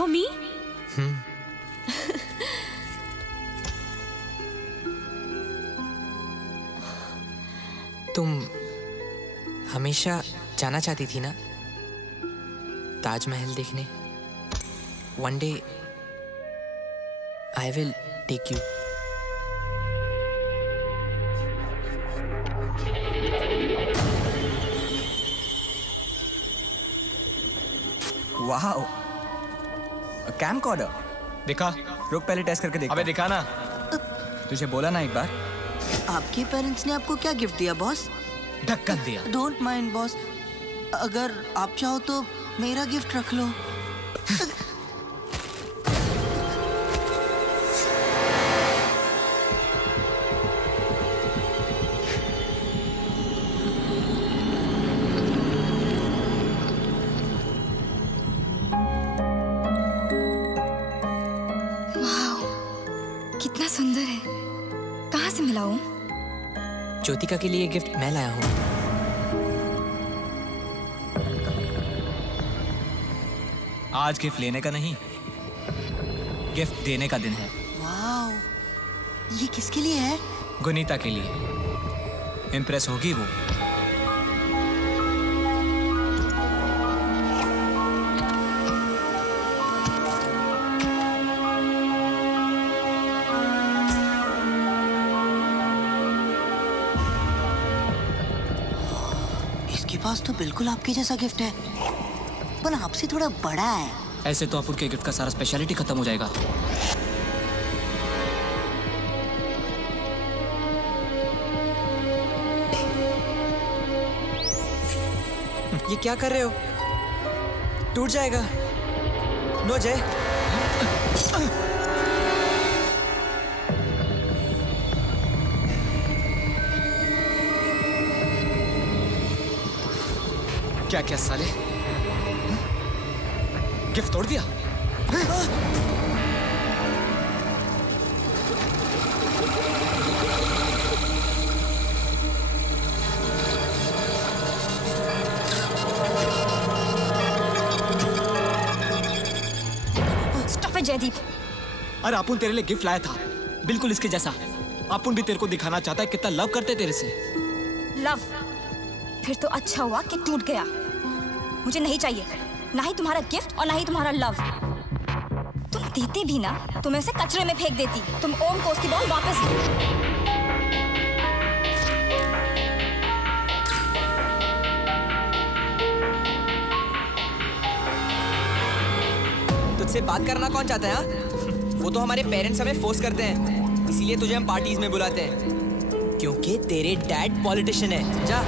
for me? तुम हमेशा जाना चाहती थी ना ताजमहल देखने? One day I will take you. Wow, camcorder. दिखा। रुक, पहले टेस्ट करके देख। अबे दिखा ना। तुझे बोला ना एक बार। आपके पेरेंट्स ने आपको क्या गिफ्ट दिया बॉस? ढक्कन दिया। डोंट माइंड बॉस, अगर आप चाहो तो मेरा गिफ्ट रख लो। कितना सुंदर है। कहाँ से मिला हूँ? ज्योतिका के लिए गिफ्ट मैं लाया हूँ। आज गिफ्ट लेने का नहीं, गिफ्ट देने का दिन है। वाओ, ये किसके लिए है? गुनीता के लिए। इम्प्रेस होगी वो। इसके पास तो बिल्कुल आपके जैसा गिफ्ट है, पर आपसे थोड़ा बड़ा है। ऐसे तो अपुन के गिफ्ट का सारा स्पेशलिटी खत्म हो जाएगा। ये क्या कर रहे हो? टूट जाएगा। नो जय। क्या क्या साले, गिफ्ट तोड़ दिया। Stop it Jaydeep. अरे अपुन तेरे लिए गिफ्ट लाया था, बिल्कुल इसके जैसा। अपुन भी तेरे को दिखाना चाहता है कितना लव करते तेरे से। लव? फिर तो अच्छा हुआ कि टूट गया। मुझे नहीं चाहिए, ना ही तुम्हारा गिफ्ट और ना ही तुम्हारा लव। तुम देते भी ना तो मैं उसे कचरे में फेंक देती। तुम ओम को उसकी बॉल वापस दो। तुझसे बात करना कौन चाहता है? हाँ, वो तो हमारे पेरेंट्स हमें फोर्स करते हैं, इसीलिए तुझे हम पार्टीज में बुलाते हैं, क्योंकि तेरे डैड पॉलिटिशियन है। जा।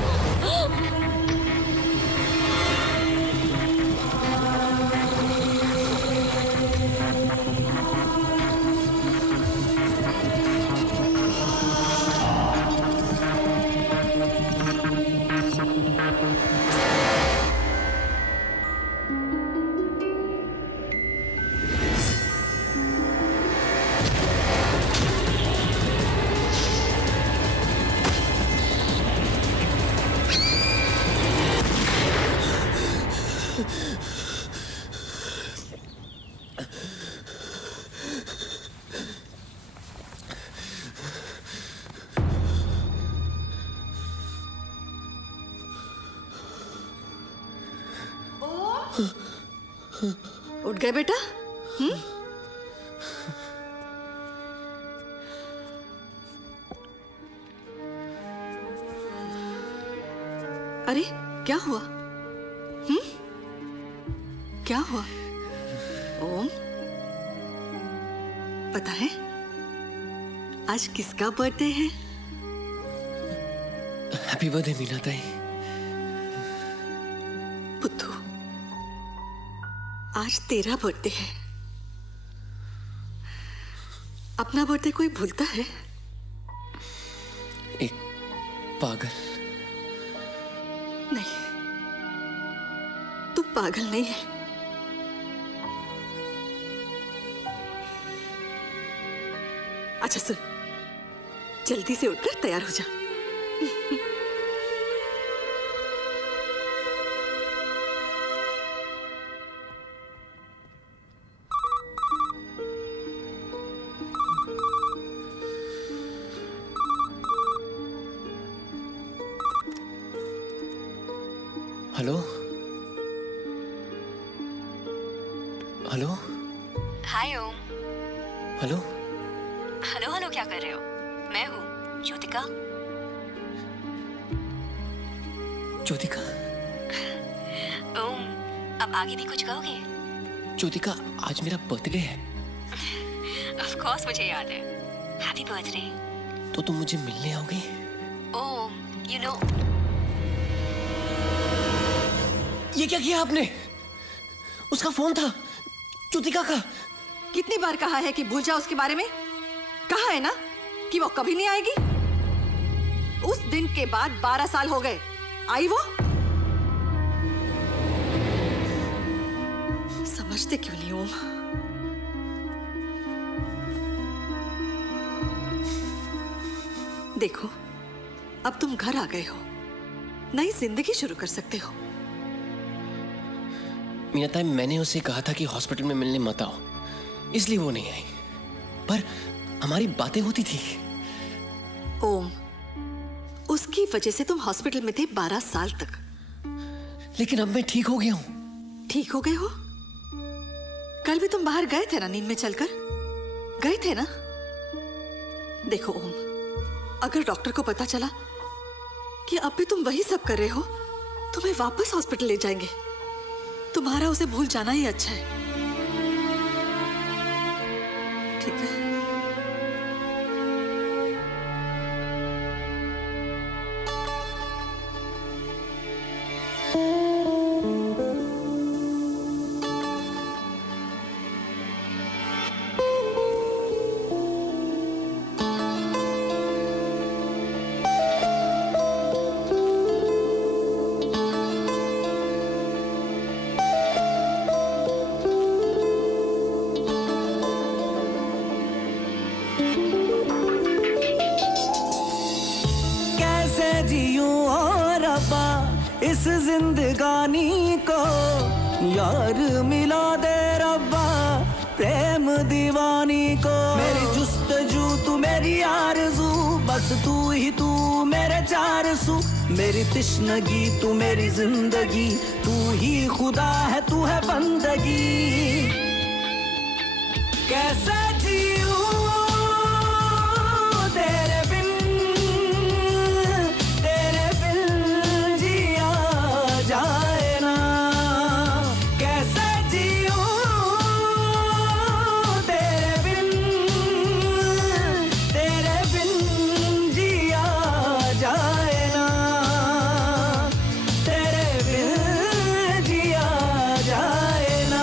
उठ गए बेटा? अरे क्या हुआ? क्या हुआ? ओम, पता है आज किसका बर्थडे है? हैप्पी बर्थडे मीना ताई। पुत्तू, आज तेरा बर्थडे है। अपना बर्थडे कोई भूलता है? एक पागल। नहीं, तू पागल नहीं है। अच्छा सुन, जल्दी से उठकर तैयार हो जा। हेलो हाय ओम। हेलो हेलो हेलो क्या कर रहे हो? मैं हूँ ज्योतिका। ज्योतिका। ओम, अब आगे भी कुछ कहोगे? ज्योतिका, आज मेरा बर्थडे है। ऑफ कोर्स मुझे याद है। Happy birthday. तो तुम मुझे मिलने आओगी? ओम, यू नो। ये क्या किया आपने? उसका फोन था, ज्योतिका का। कितनी बार कहा है कि भूल जाओ उसके बारे में? कहा है ना कि वो कभी नहीं आएगी। उस दिन के बाद 12 साल हो गए। आई वो? समझते क्यों नहीं ओम? देखो, अब तुम घर आ गए हो, नई जिंदगी शुरू कर सकते हो। मीनाताई, मैंने उसे कहा था कि हॉस्पिटल में मिलने मत आओ, इसलिए वो नहीं आई। पर हमारी बातें होती थी। ओम, उसकी वजह से तुम हॉस्पिटल में थे 12 साल तक। लेकिन अब मैं ठीक हो गया हूं। ठीक हो गए हो? कल भी तुम बाहर गए थे ना, नींद में चलकर गए थे ना? देखो ओम, अगर डॉक्टर को पता चला कि अब भी तुम वही सब कर रहे हो, तुम्हें वापस हॉस्पिटल ले जाएंगे। तुम्हारा उसे भूल जाना ही अच्छा है। ठीक है? इस जिंदगानी को यार मिला दे रब्बा, प्रेम दीवानी को। मेरी जुस्तजू तू मेरी आरज़ू, बस तू ही तू मेरे चार सू। मेरी तिश्नगी तू मेरी जिंदगी, तू ही खुदा है तू है बंदगी। कैसे जीऊं तेरे बिन, तेरे बिन जिया जाए ना। कैसे जीऊं तेरे बिन, तेरे बिन जिया जाए ना। तेरे बिन जिया जाए ना।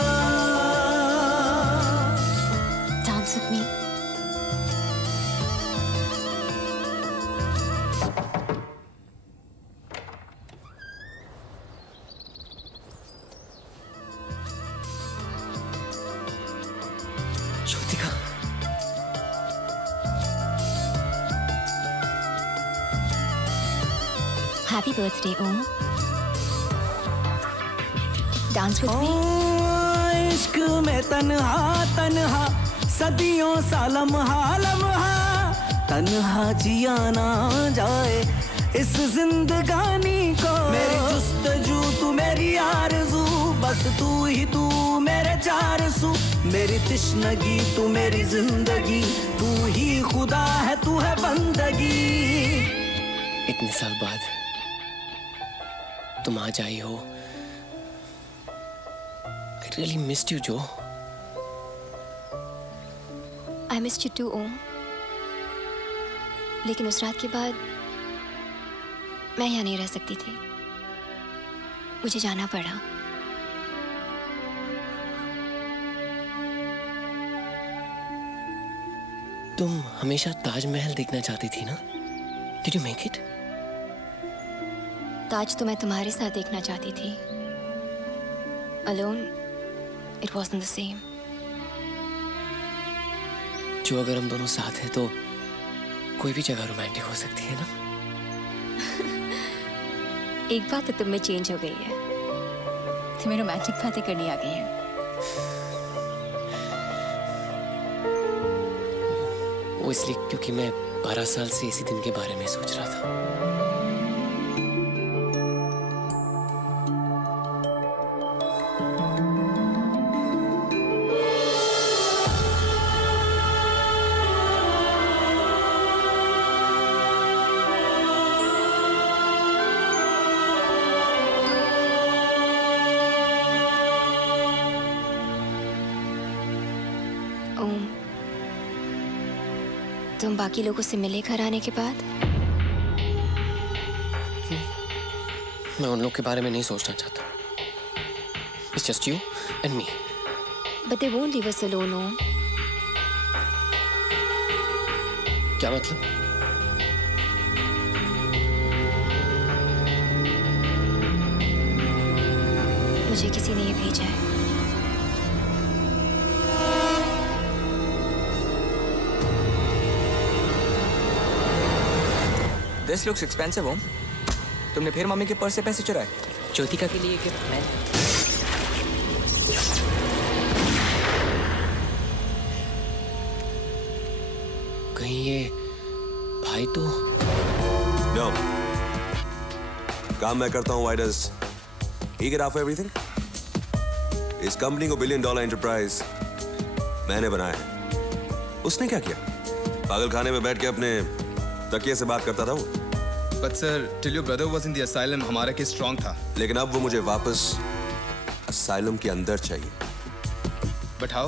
Dance with me. Jyotika, Happy birthday, Om. Dance with me. इश्क में तन्हा तन्हा सदियों सा लम्हा लम्हा, तन्हा जिया ना जाए इस जिंदगानी को। मेरी जुस्तजू तू मेरी आरज़ू, बस तू ही तू मेरे चार सू। मेरी तिश्नगी तू मेरी जिंदगी, तू ही खुदा है तू है बंदगी। इतने साल बाद तुम आज आई हो। I really missed you, Jo. I missed you too, Om. लेकिन उस रात के बाद मैं यहाँ नहीं रह सकती थी, मुझे जाना पड़ा। तुम हमेशा ताजमहल देखना चाहती थी ना? Did you make it? ताज तो मैं तुम्हारे साथ देखना चाहती थी। Alone, it wasn't the same. जो अगर हम दोनों साथ हैं तो कोई भी जगह रोमांटिक हो सकती है ना? एक बात तो तुम में चेंज हो गई है, तुम्हें रोमांटिक बातें करनी आ गई है। वो इसलिए क्योंकि मैं 12 साल से इसी दिन के बारे में सोच रहा था। तुम बाकी लोगों से मिले घर आने के बाद? मैं उन लोग के बारे में नहीं सोचना चाहता। It's just you and me. But they won't leave us alone, Om. क्या मतलब? मुझे किसी ने ये भेजा है। This looks expensive, Om. तुमने फिर मम्मी के पर्स से पैसे चुराए? ज्योतिका के लिए गिफ्ट मैं कहीं ये भाई तो No. काम मैं करता हूँ, why does he get half everything? इस कंपनी को $1 billion एंटरप्राइज मैंने बनाया है। उसने क्या किया? पागल खाने में बैठ के अपने तकिए से बात करता था वो। But sir, till your brother was in the asylum, हमारा केस strong था। लेकिन अब वो मुझे वापस असाइलम के अंदर चाहिए। But how?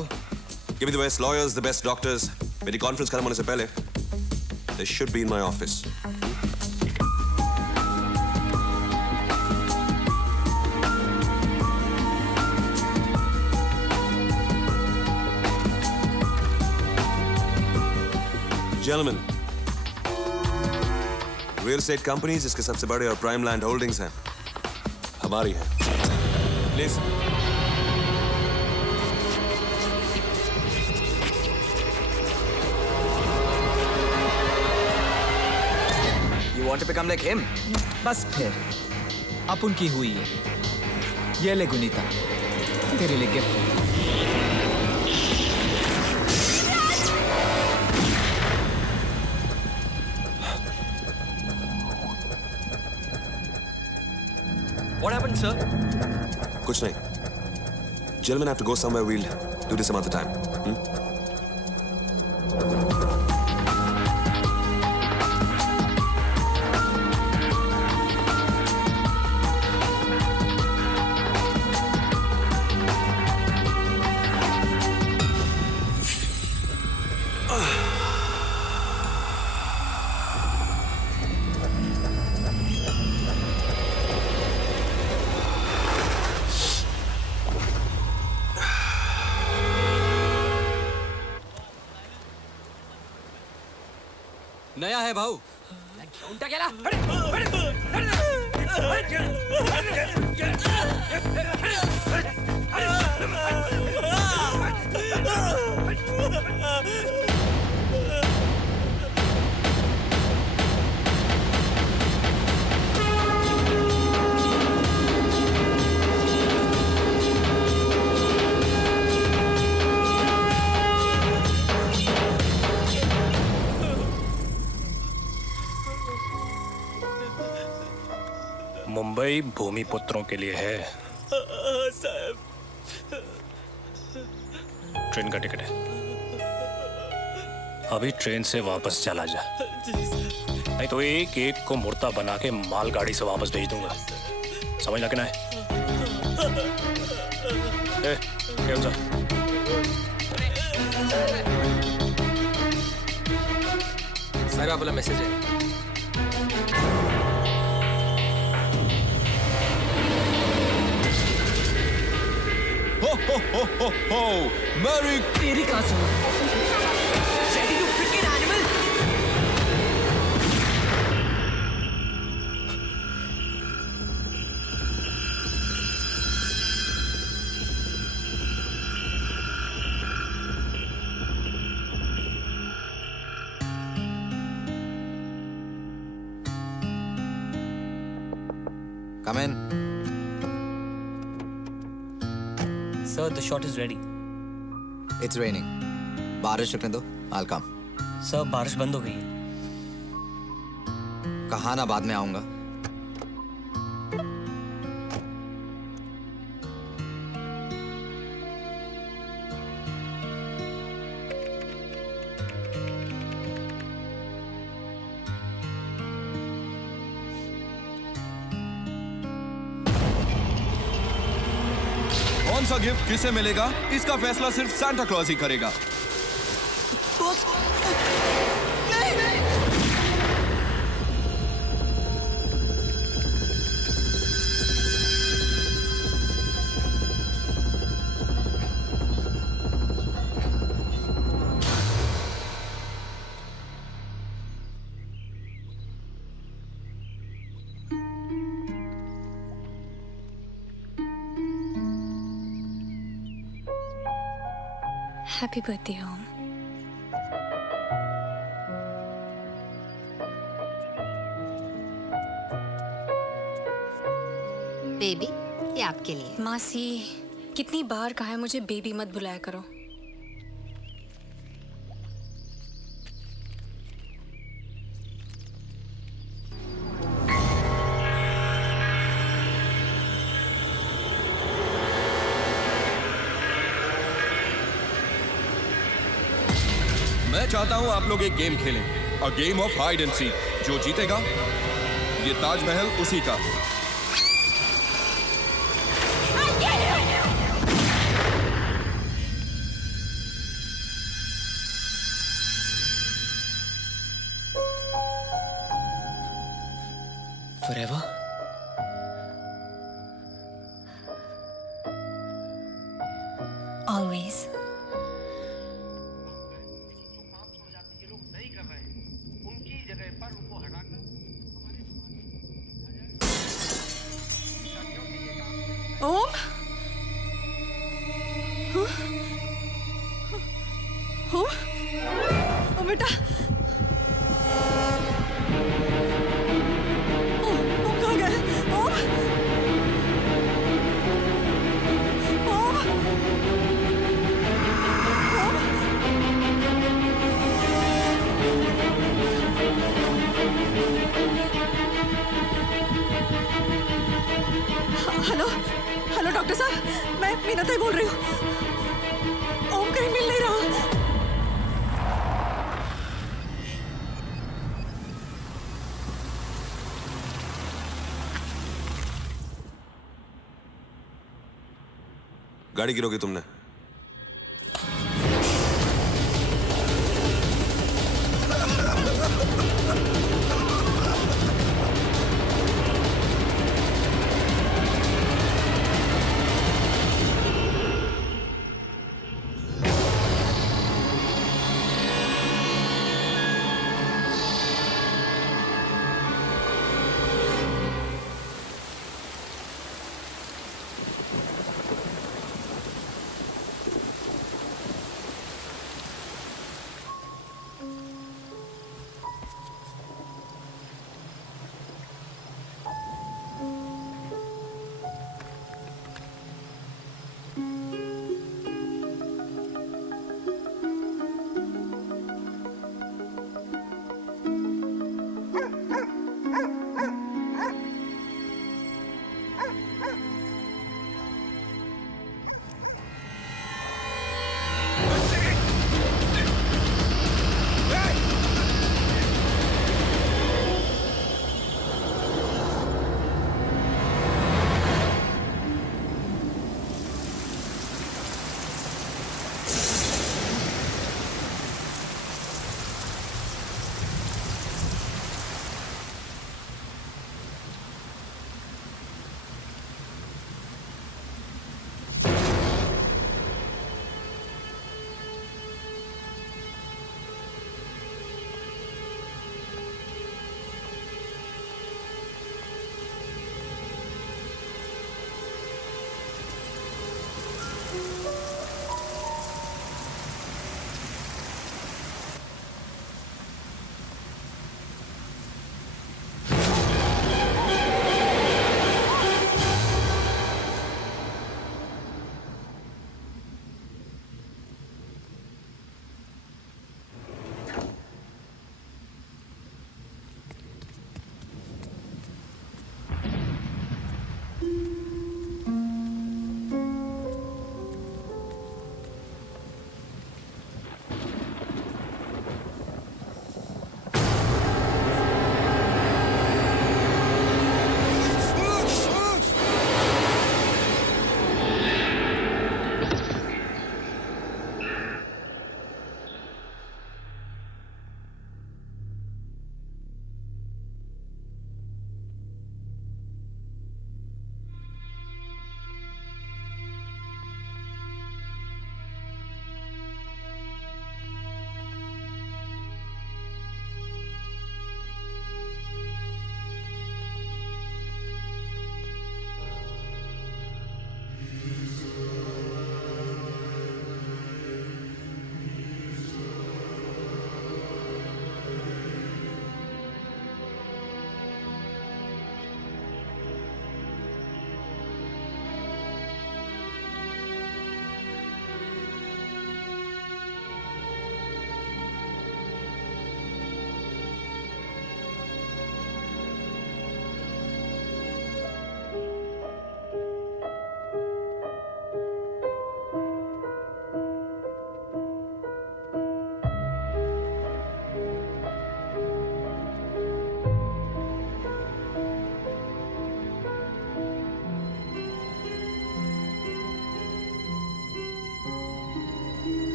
Give me the best lawyers, the best doctors. मेरी कॉन्फ्रेंस खत्म होने से पहले they should be in my office. Gentlemen, real estate companies जिसके सबसे बड़े और प्राइम लैंड होल्डिंग्स हैं हमारी हैं। Please You want to become like him? बस फिर अब उनकी हुई है। ये ले गुनीता, तेरे लिए गिफ्ट। What happened, sir? कुछ नहीं। Gentlemen have to go somewhere. We'll do this some other time. नया है भाऊ। उल्टा क्या ला? मुंबई भूमिपुत्रों के लिए है। साहब, ट्रेन का टिकट है। अभी ट्रेन से वापस चला जा, नहीं तो एक एक को मुर्दा बना के मालगाड़ी से वापस भेज दूंगा। समझ लगे ना है? क्या जा? सारा वाला मैसेज है। हो मैरी तेरी कहाँ सुना? Ready to freaking animal? Come in. Sir, the shot is ready. It's raining. बारिश रुकने दो. I'll come. सर, बारिश बंद हो गई है। कहा ना बाद में आऊंगा. कौन सा गिफ्ट किसे मिलेगा, इसका फैसला सिर्फ सांता क्लॉज ही करेगा। बॉस, हैप्पी बर्थडे ओम। बेबी, ये आपके लिए। मासी, कितनी बार कहा है मुझे बेबी मत बुलाया करो। मैं चाहता हूं आप लोग एक गेम खेलें, a game of hide and seek. जो जीतेगा ये ताजमहल उसी का। Forever? Always. ओम, ओम, ओ बेटा, ओम कहाँ गए? ओम, ओम, हेलो हेलो डॉक्टर साहब, मैं मीनाताई बोल रही हूँ। ओम कहीं मिल नहीं रहा। गाड़ी गिरोगी तुमने?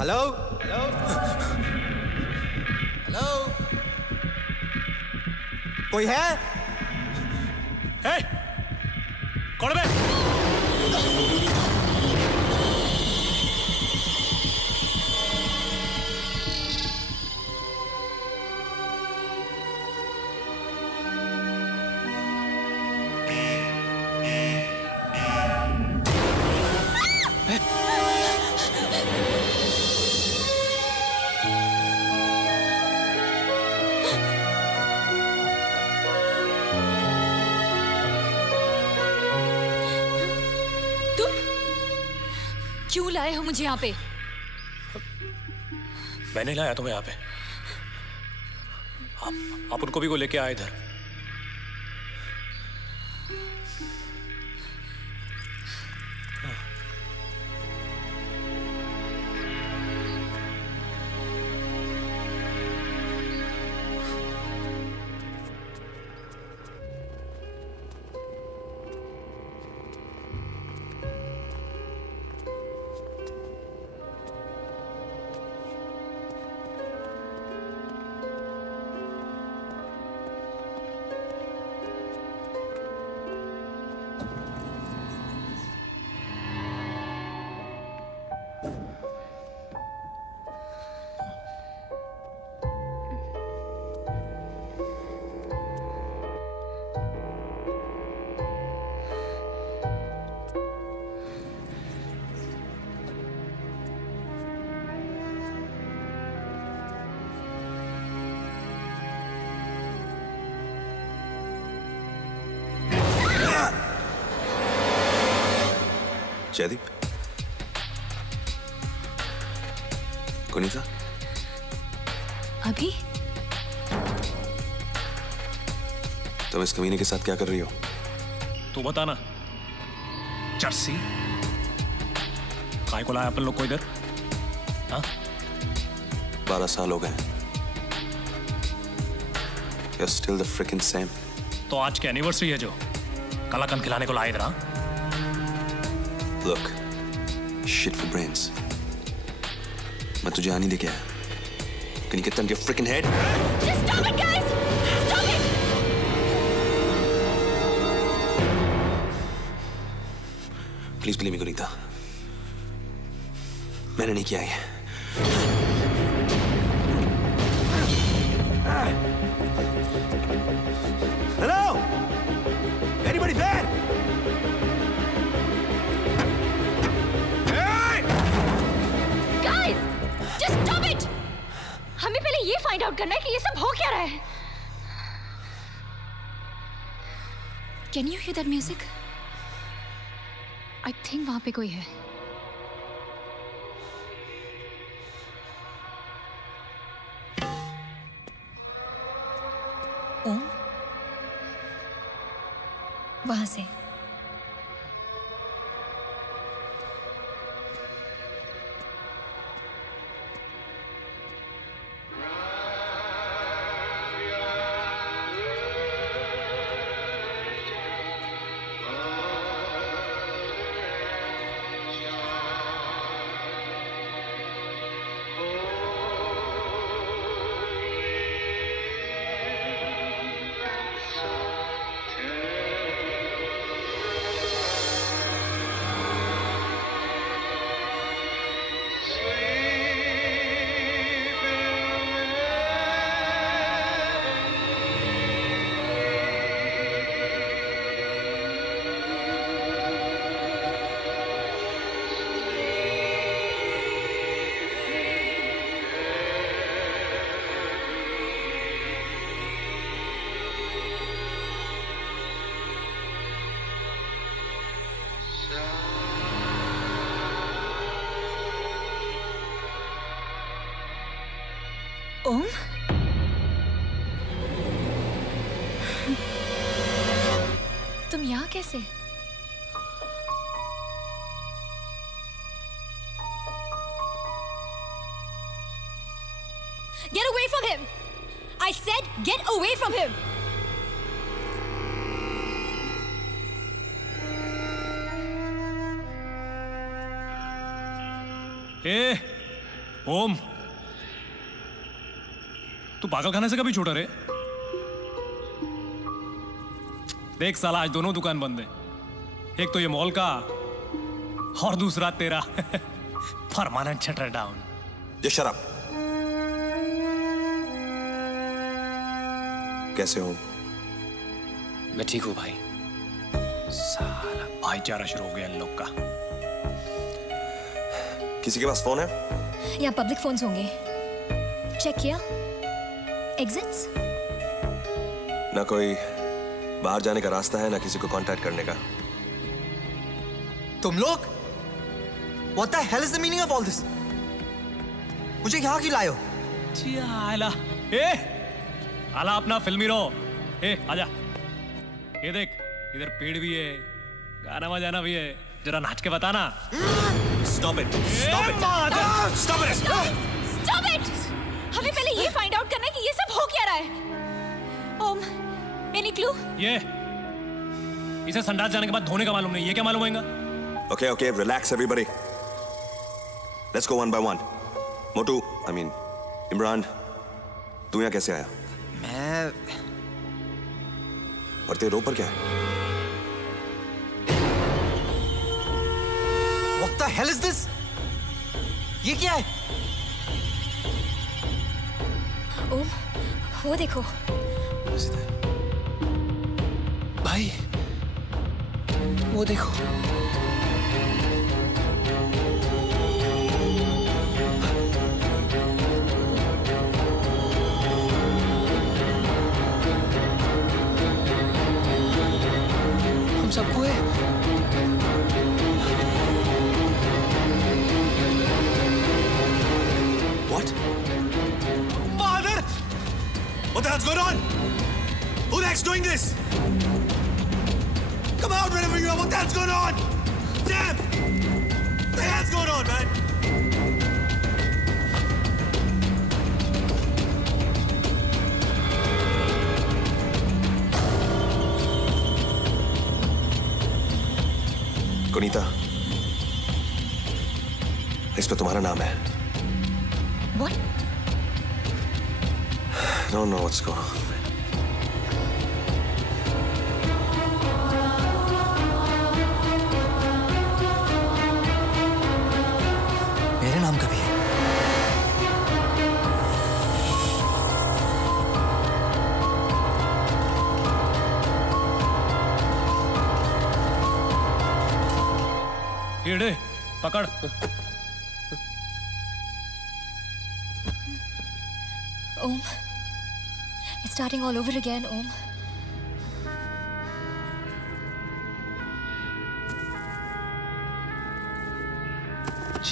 हेलो हेलो हेलो कोई है? कौन है? क्यों लाए हो मुझे यहाँ पे? मैंने लाया तुम्हें यहाँ पे। आप उनको भी को लेके आए इधर। जयदीप, कुनीता, अभी तुम इस कमीने के साथ क्या कर रही हो? तू बता ना। चर्सी काय को लाया अपन लोग को इधर? हाँ? 12 साल हो गए। You're still the freaking same. तो आज की एनिवर्सरी है जो कलाकंद खिलाने को लाए इधर? हाँ? Look, shit for brains. मैं तुझे आने लेके आया। Can you get that into your freaking head? Just stop it, guys! Stop it! Please believe me, Gunita. मैंने नहीं किया ये। Hello? Anybody there? Guys! Just stop it! हमें पहले ये फाइंड आउट करना है कि ये सब हो क्या रहा है। Can you here that music? I think वहां पे कोई है। ओम? वहां से ओम? तुम यहाँ कैसे? Get away from him! I said get away from him! ए, ओम, तू पागलखाने से कभी छूटा रे? देख साला, आज दोनों दुकान बंद है। एक तो ये मॉल का और दूसरा तेरा permanent shutter down. Just shut up. कैसे हो? मैं ठीक हूँ भाई। साला भाईचारा शुरू हो गया इन लोग का। किसी के पास फोन है? यहाँ पब्लिक फोन्स होंगे, चेक किया? एग्जिट्स? ना कोई बाहर जाने का रास्ता है, ना किसी को कांटेक्ट करने का। तुम लोग? What the hell is the meaning of all this? मुझे यहाँ क्यों लाए हो? आला, ए, आला अपना फिल्मी रो। ए, आजा। ये देख, इधर पेड़ भी है, गाना बजाना भी है, जरा नाच के बताना। Stop it! Stop it! Stop it! Stop it! हमें पहले ये फाइंड आउट करना है कि ये सब हो क्या रहा है। ओम, एनी क्लू? ये इसे संडास जाने के बाद धोने का मालूम नहीं, ये क्या मालूम होगा? Okay, okay, relax everybody. Let's go one by one. Motu, I mean, Imran, तू यहाँ कैसे आया? मैं और तेरे रो पर क्या है? What the hell is this? ये क्या है? ओम, वो देखो। भाई, वो देखो। हम सबको है। What? Father! What the hell's going on? Who the heck's doing this? Come out wherever you are. What the hell's going on? Damn! What the hell's going on, man? कुनीता, इस पे तुम्हारा नाम है। What? I don't know what's going on. मेरे नाम का भी है। कीड़े, पकड़। Om, it's starting all over again, Om.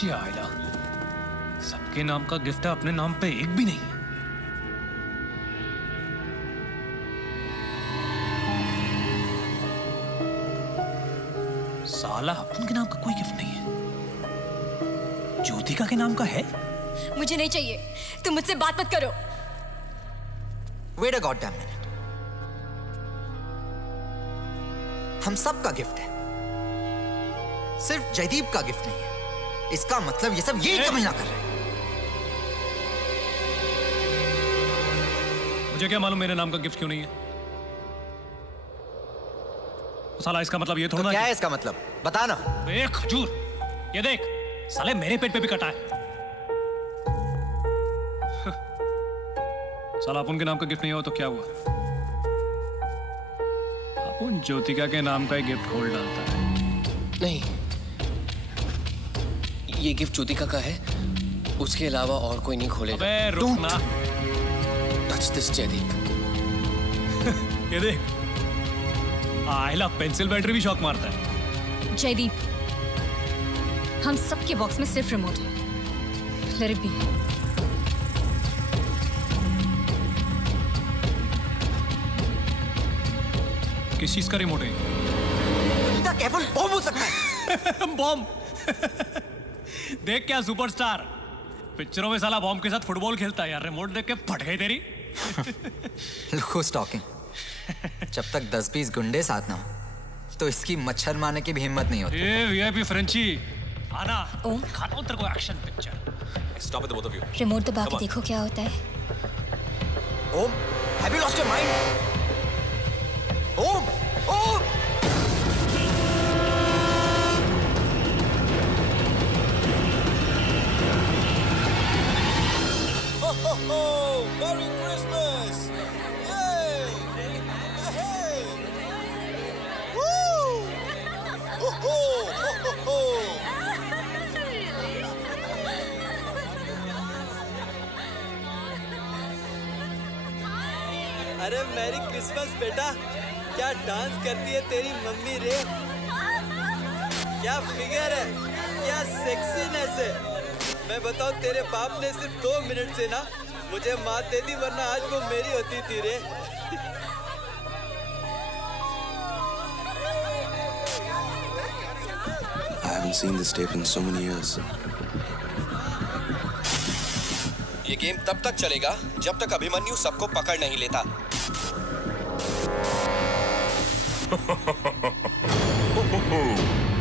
आइला, सबके नाम का गिफ्ट है, अपने नाम पे एक भी नहीं। साला, अपन के नाम का कोई गिफ्ट नहीं है। ज्योतिका के नाम का है? मुझे नहीं चाहिए, तुम मुझसे बात मत करो। Wait a goddamn minute. हम सब का गिफ्ट है, सिर्फ जयदीप का गिफ्ट नहीं है। इसका मतलब ये सब यही कमीना कर रहे हैं। मुझे क्या मालूम मेरे नाम का गिफ्ट क्यों नहीं है? साला, इसका मतलब ये थोड़ा तो क्या है इसका मतलब? बता ना। एक खजूर, ये देख, साले मेरे पेट पे भी कटा है। साला, अपन के नाम का गिफ्ट नहीं हुआ तो क्या हुआ? अपन ज्योतिका के नाम का ही गिफ्ट खोल डालता है। नहीं, ये गिफ्ट ज्योतिका का है, उसके अलावा और कोई नहीं खोलेगा। अबे रुक ना। Touch this Jaydeep. ये देख, आइला पेंसिल बैटरी भी शॉक मारता है। जयदीप, हम सबके बॉक्स में सिर्फ रिमोट है। Let it be. किस चीज का रिमोट है? इनका केवल बॉम्ब हो सकता है। बॉम्ब? देख क्या सुपरस्टार, पिक्चरों में साला बॉम्ब के साथ फुटबॉल खेलता है यार। रिमोट देख के फट गई तेरी। Look who's talking. जब तक 10-20 गुंडे साथ ना हो, तो इसकी मच्छर मारने की भी हिम्मत नहीं होती। ये वीआईपी फ्रेंची, आना, खाता हूं तेरे को action picture. Stop it, the both of you. Remote दबा के देखो क्या होता है। Om, have you lost your mind? Om, Om! Ho, ho, ho! Merry Christmas! Yay! Hey! Woo! Ho, ho, ho, ho, ho! अरे मैरी क्रिसमस बेटा, क्या डांस करती है तेरी मम्मी रे। क्या फिगर है, क्या सेक्सीनेस है। मैं बताऊं, तेरे बाप ने सिर्फ 2 मिनट से ना मुझे मात दे दी, वरना आज वो मेरी होती थी रे। I haven't seen this tape in so many years. ये गेम तब तक चलेगा जब तक अभिमन्यु सबको पकड़ नहीं लेता।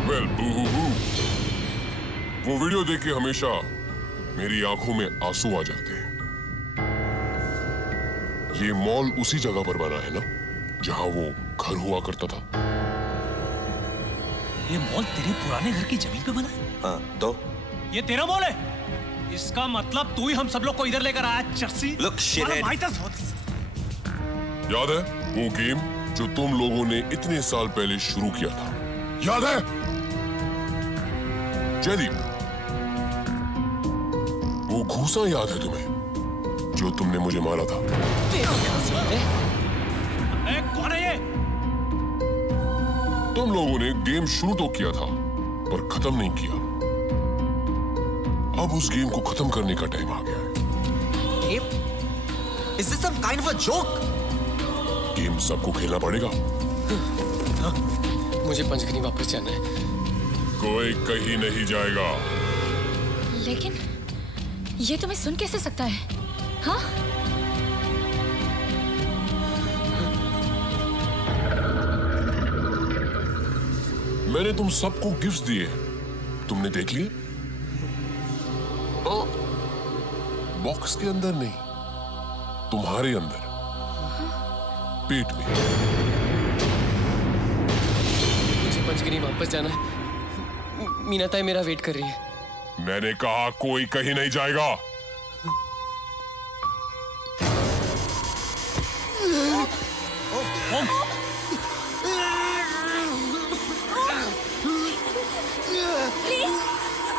Well, boo-hoo-hoo. वो वीडियो देख के हमेशा मेरी आंखों में आंसू आ जाते हैं। ये मॉल उसी जगह पर बना है ना जहां वो घर हुआ करता था। ये मॉल तेरे पुराने घर की जमीन पे बना है? हाँ, तो ये तेरा मॉल है? इसका मतलब तू ही हम सब लोग को इधर लेकर आया, चर्सी। Look, shithead. याद है वो गेम जो तुम लोगों ने इतने साल पहले शुरू किया था? याद है? जयदीप, वो घूसा याद है तुम्हें जो तुमने मुझे मारा था? कौन है ये? तुम लोगों ने गेम शुरू तो किया था पर खत्म नहीं किया। अब उस गेम को खत्म करने का टाइम आ गया है। Is this some kind of a joke? Game सबको खेलना पड़ेगा। मुझे पंचगनी वापस जाना है। कोई कहीं नहीं जाएगा। लेकिन ये तुम्हें सुन कैसे सकता है? हाँ? मैंने तुम सबको गिफ्ट दिए, तुमने देख लिए? बॉक्स के अंदर नहीं, तुम्हारे अंदर, पेट में। मुझे पंचगनी वापस जाना है। मीना ताई मेरा वेट कर रही है। मैंने कहा कोई कहीं नहीं जाएगा।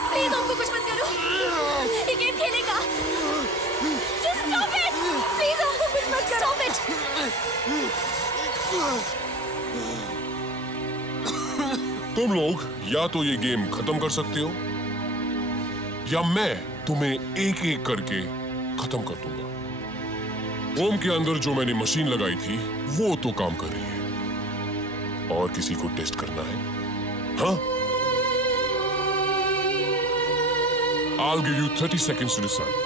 प्लीज हमको कुछ मत करो। ये गेम खेलेगा। Just stop it. प्लीज हमको कुछ मत करो। Stop it. तुम लोग या तो ये गेम खत्म कर सकते हो या मैं तुम्हें एक एक करके खत्म कर दूंगा। ओम के अंदर जो मैंने मशीन लगाई थी वो तो काम कर रही है। और किसी को टेस्ट करना है? हाँ? I'll give you 30 seconds to decide.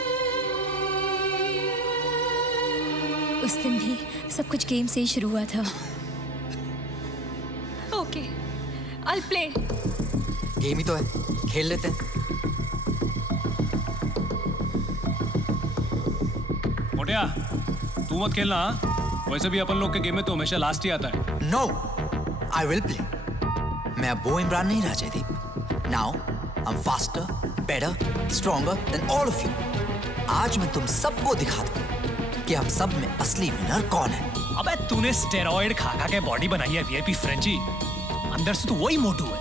उस दिन भी सब कुछ गेम से ही शुरू हुआ था। Okay, I'll play. गेम ही तो है, खेल लेते हैं। मोटिया, तू मत खेलना। वैसे भी अपन लोग के गेम में तो हमेशा लास्ट ही आता है। No, I will play. मैं अब वो इमरान नहीं रहा Jaideep. Now, I'm faster, better, stronger than all of you. आज मैं तुम सबको दिखा दूं कि हम सब में असली विनर कौन है। अबे तूने स्टेरॉइड खा के बॉडी बनाई है वीआईपी फ्रेंची। अंदर से तो वही मोटू है।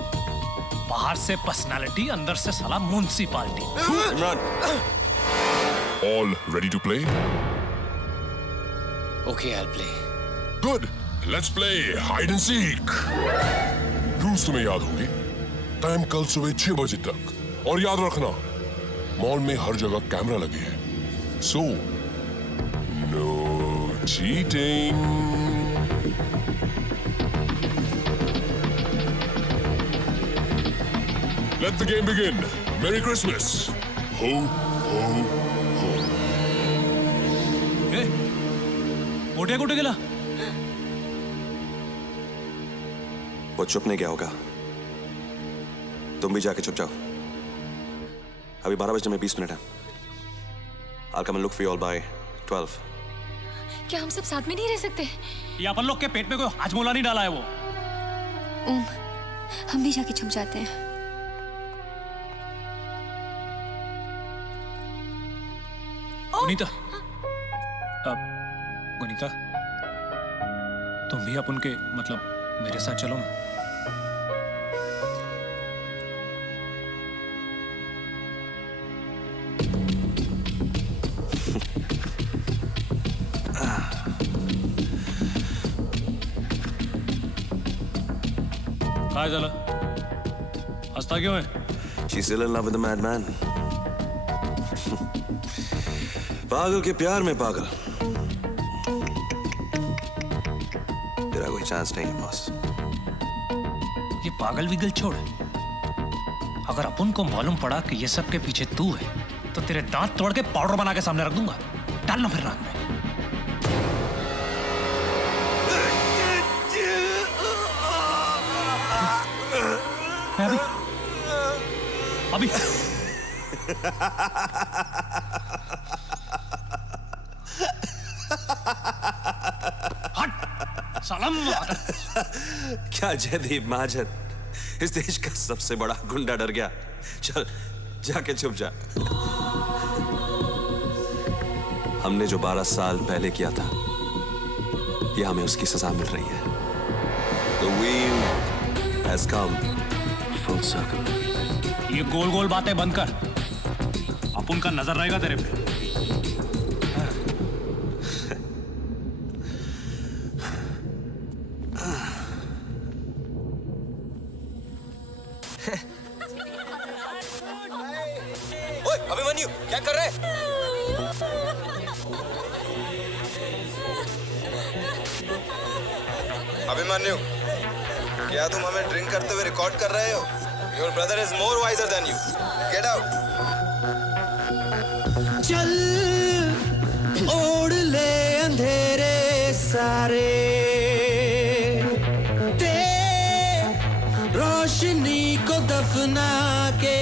बाहर से पर्सनालिटी, अंदर से साला municipality. Imran, all ready to play? Okay, I'll play. Good. Let's play hide and seek. Rules तुम्हें याद होंगे। टाइम कल सुबह 6 बजे तक। और याद रखना, मॉल में हर जगह कैमरा लगे हैं। So, no cheating. Let the game begin. Merry Christmas. Ho, ho, ho. ए, मोटिया कुठे गेला? वो चुप नहीं गया होगा। तुम भी जाके चुप जाओ। अभी 12 बजने में 20 मिनट है। I'll come and look for you all by 12. क्या हम सब साथ में नहीं रह सकते? ये अपन लोग के पेट में कोई हाजमोला नहीं डाला है वो। ओम, हम भी जाके छुप जाते हैं। गुनीता, गुनीता, तुम भी अपन के मतलब मेरे साथ चलो ना। काय झालं? हसता क्यों है? She's still in love with the madman. पागल के प्यार में पागल। तेरा कोई चांस नहीं है बॉस। ये पागल विगल छोड़। अगर अपन को मालूम पड़ा कि ये सब के पीछे तू है, तो तेरे दांत तोड़ के पाउडर बना के सामने रख दूंगा। डालना फिर नाक में। अभी हट सलाम। क्या जयदीप महाजन, इस देश का सबसे बड़ा गुंडा डर गया। चल जाके छुप जा। हमने जो 12 साल पहले किया था, ये हमें उसकी सजा मिल रही है। The wheel has come full circle. ये गोल गोल बातें बंद कर। अपन का नजर रहेगा तेरे पे। ओए अभिमन्यु, क्या कर रहे? अभिमन्यु, क्या तुम हमें ड्रिंक करते हुए रिकॉर्ड कर रहे हो? Your brother is more wiser than you. Get out. चल ओढ़ ले अंधेरे सारे, ते रोशनी को दफना के।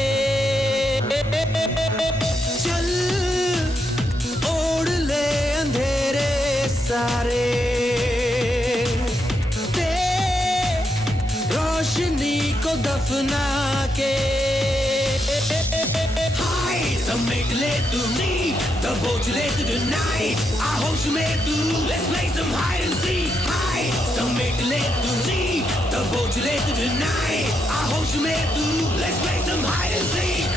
चल ओढ़ ले अंधेरे सारे, ते रोशनी को दफना के। Make late to me, the boat you late to the night. I hope you made through. Let's play some hide and seek. Hi, some make late to me, the boat you late to the night. I hope you made through. Let's play some hide and seek.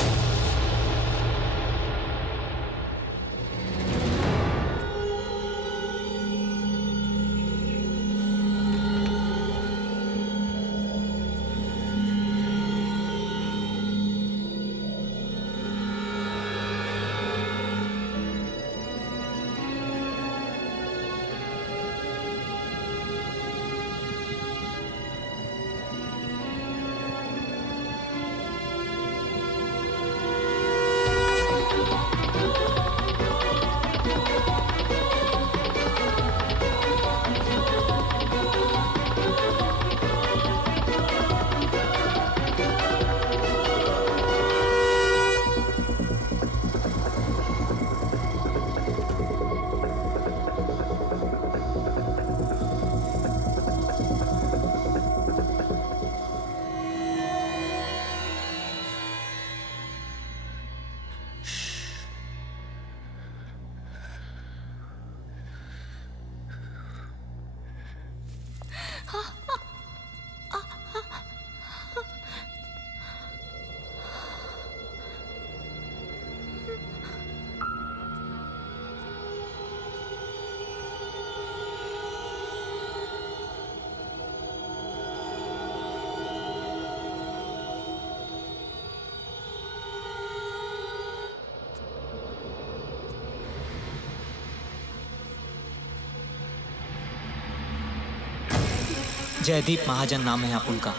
Jaideep महाजन नाम है अपुन का।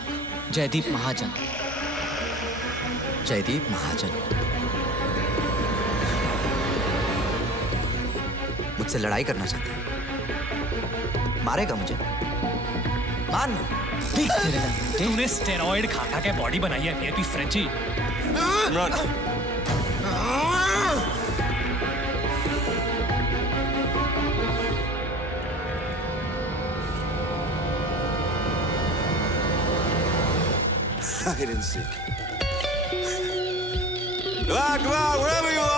जयदीप महाजन। जयदीप महाजन मुझसे लड़ाई करना चाहता है। मारेगा मुझे? मारना। तूने स्टेरॉइड खा खा के बॉडी बनाई है VIP Frenchie. I didn't see. Come on, wherever you are.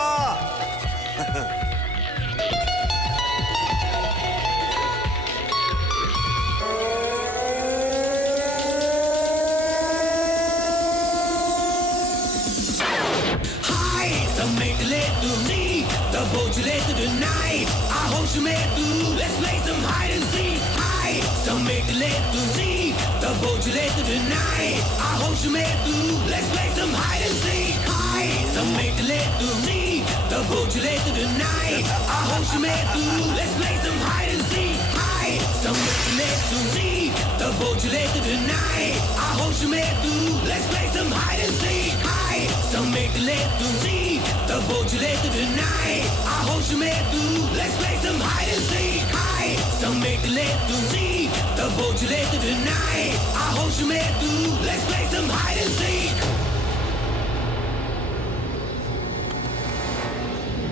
Later tonight, I hope you made through. Let's play some hide and seek. Hi, some make it late to see. The boat you later tonight, I hope you made through. Let's play some hide and seek. Hi, some make it late to see. The boat you later tonight, I hope you made through. Let's play some hide and seek. Hi, some make it late to see. The boat you later tonight, I hope you made through. Let's play some hide and seek. Hi, some make it late to see. The boat you later tonight, I hope you made through. Let's play some hide and seek. Hi, some make it late to see. The boat you later tonight, I hope you made through. Let's play some hide and seek.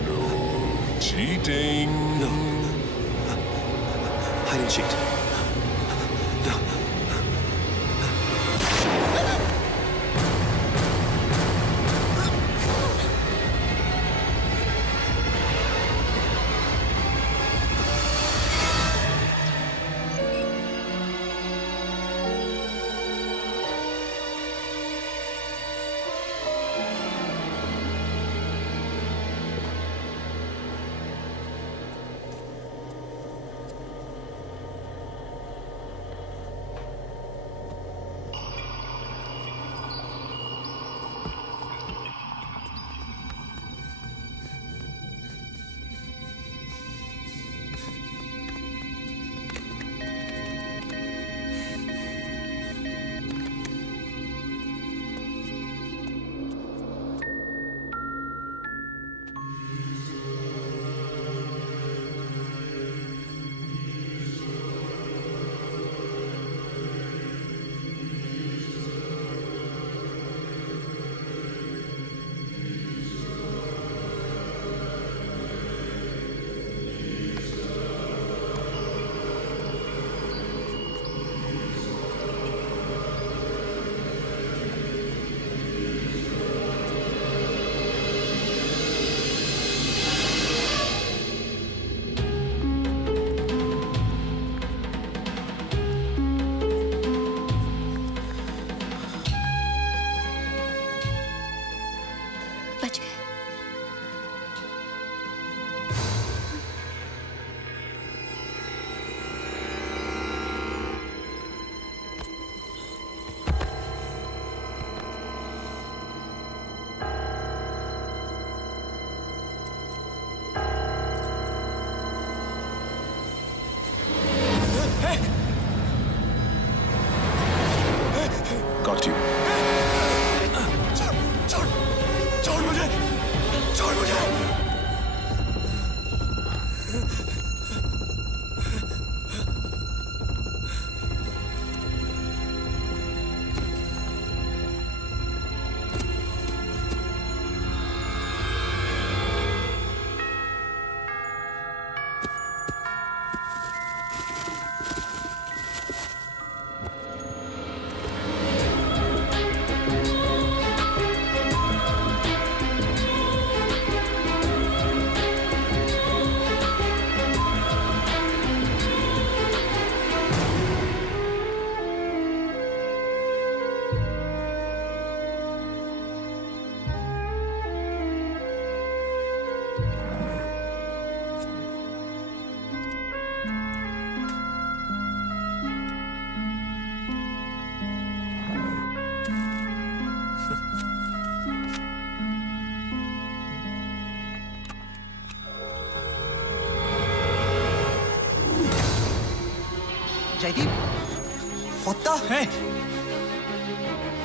No cheating. No. I didn't cheat. No. बच गए। Got you. Jaideep, what the? Hey!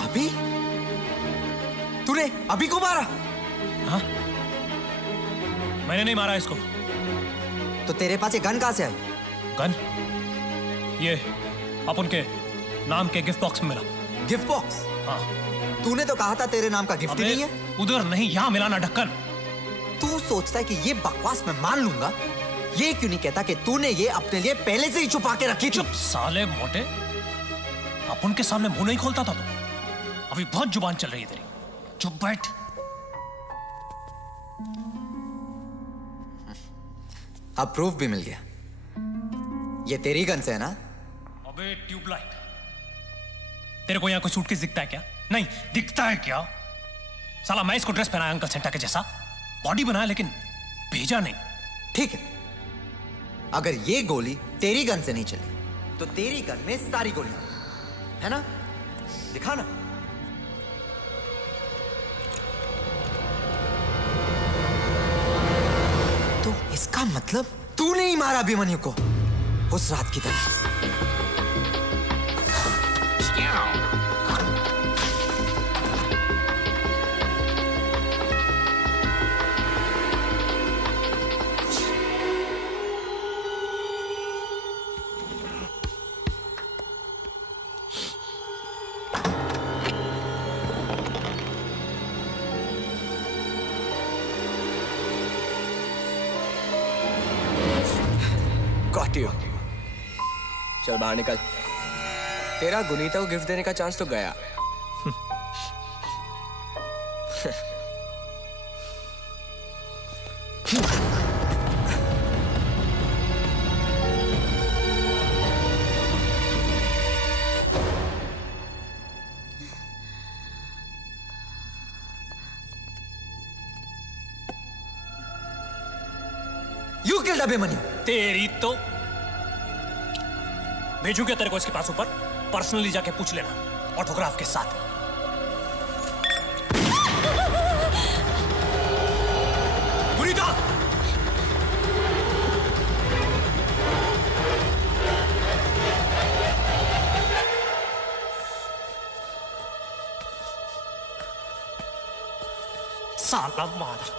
अभी? तूने अभी को मारा? हाँ? मैंने नहीं मारा इसको। तो तेरे पास ये गन कहाँ से आई? गन? ये अपन के नाम के गिफ्ट बॉक्स में मिला। Gift box? हाँ। तूने तो कहा था तेरे नाम का गिफ्ट ही नहीं है। उधर नहीं, यहाँ मिला ना ढक्कन। तू सोचता है कि ये बकवास मैं मान लूंगा? ये क्यों नहीं कहता कि तूने ये अपने लिए पहले से ही छुपा के रखी? चुप साले मोटे, अपन के सामने मुंह नहीं खोलता था तू। अब अभी बहुत जुबान चल रही है तेरी। चुप बैठ। अब प्रूफ भी मिल गया। ये तेरी गन से है ना? अबे ट्यूबलाइट, तेरे को यहाँ कोई सूटकेस दिखता है क्या? नहीं दिखता है क्या? साला मैं इसको ड्रेस पहनाया अंकल सेंटा के जैसा, बॉडी बनाया लेकिन भेजा नहीं। ठीक है, अगर ये गोली तेरी गन से नहीं चली तो तेरी गन में सारी गोलियां है ना? दिखा ना। तो इसका मतलब तूने ही मारा अभिमन्यु को उस रात की तरह। चल बाहर निकल। तेरा गुनीता को गिफ्ट देने का चांस तो गया। You killed Abhimanyu. तेरी तो भेजू क्या तेरे को इसके पास ऊपर? पर्सनली जाके पूछ लेना ऑटोग्राफ के साथ। गुनीता! साला मारा।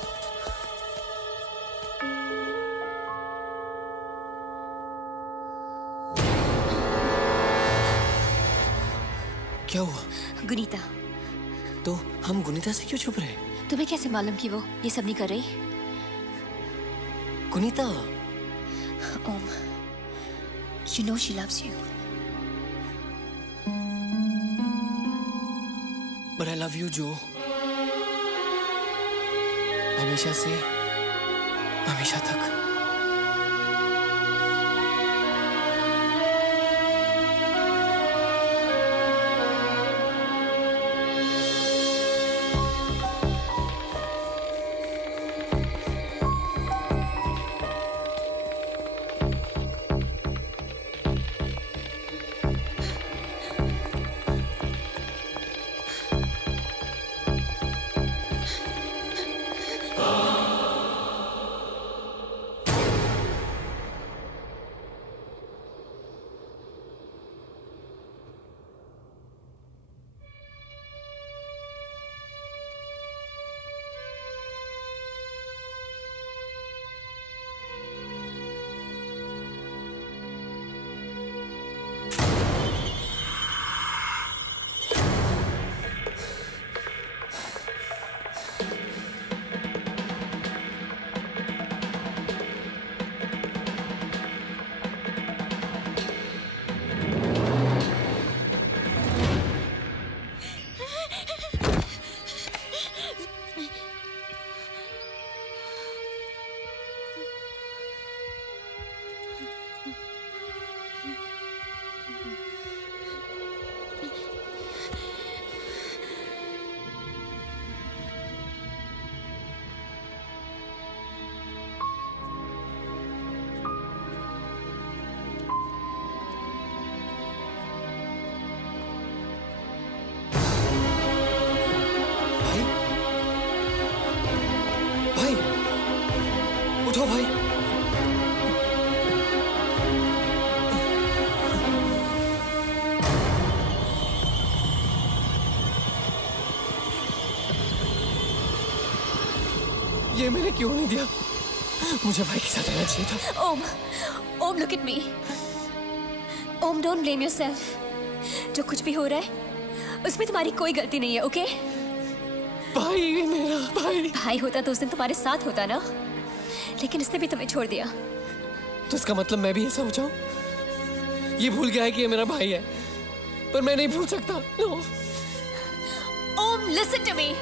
क्या हुआ? गुनीता। तो हम गुनीता से क्यों छुप रहे? तुम्हें कैसे मालूम कि वो ये सब नहीं कर रही? गुनीता। ओम, you know she loves you. But I love you, जो हमेशा से हमेशा तक। उठो भाई। ये मैंने क्यों नहीं दिया? मुझे भाई के साथ रहना चाहिए था। ओम, ओम look at me. Om don't blame yourself. जो कुछ भी हो रहा है उसमें तुम्हारी कोई गलती नहीं है, ओके? भाई मेरा भाई। भाई होता तो उस दिन तुम्हारे साथ होता ना, लेकिन इसने भी तुम्हें छोड़ दिया। तो इसका मतलब मैं भी ऐसा हो जाऊं? ये भूल गया है कि ये मेरा भाई है, पर मैं नहीं भूल सकता। No. listen to me.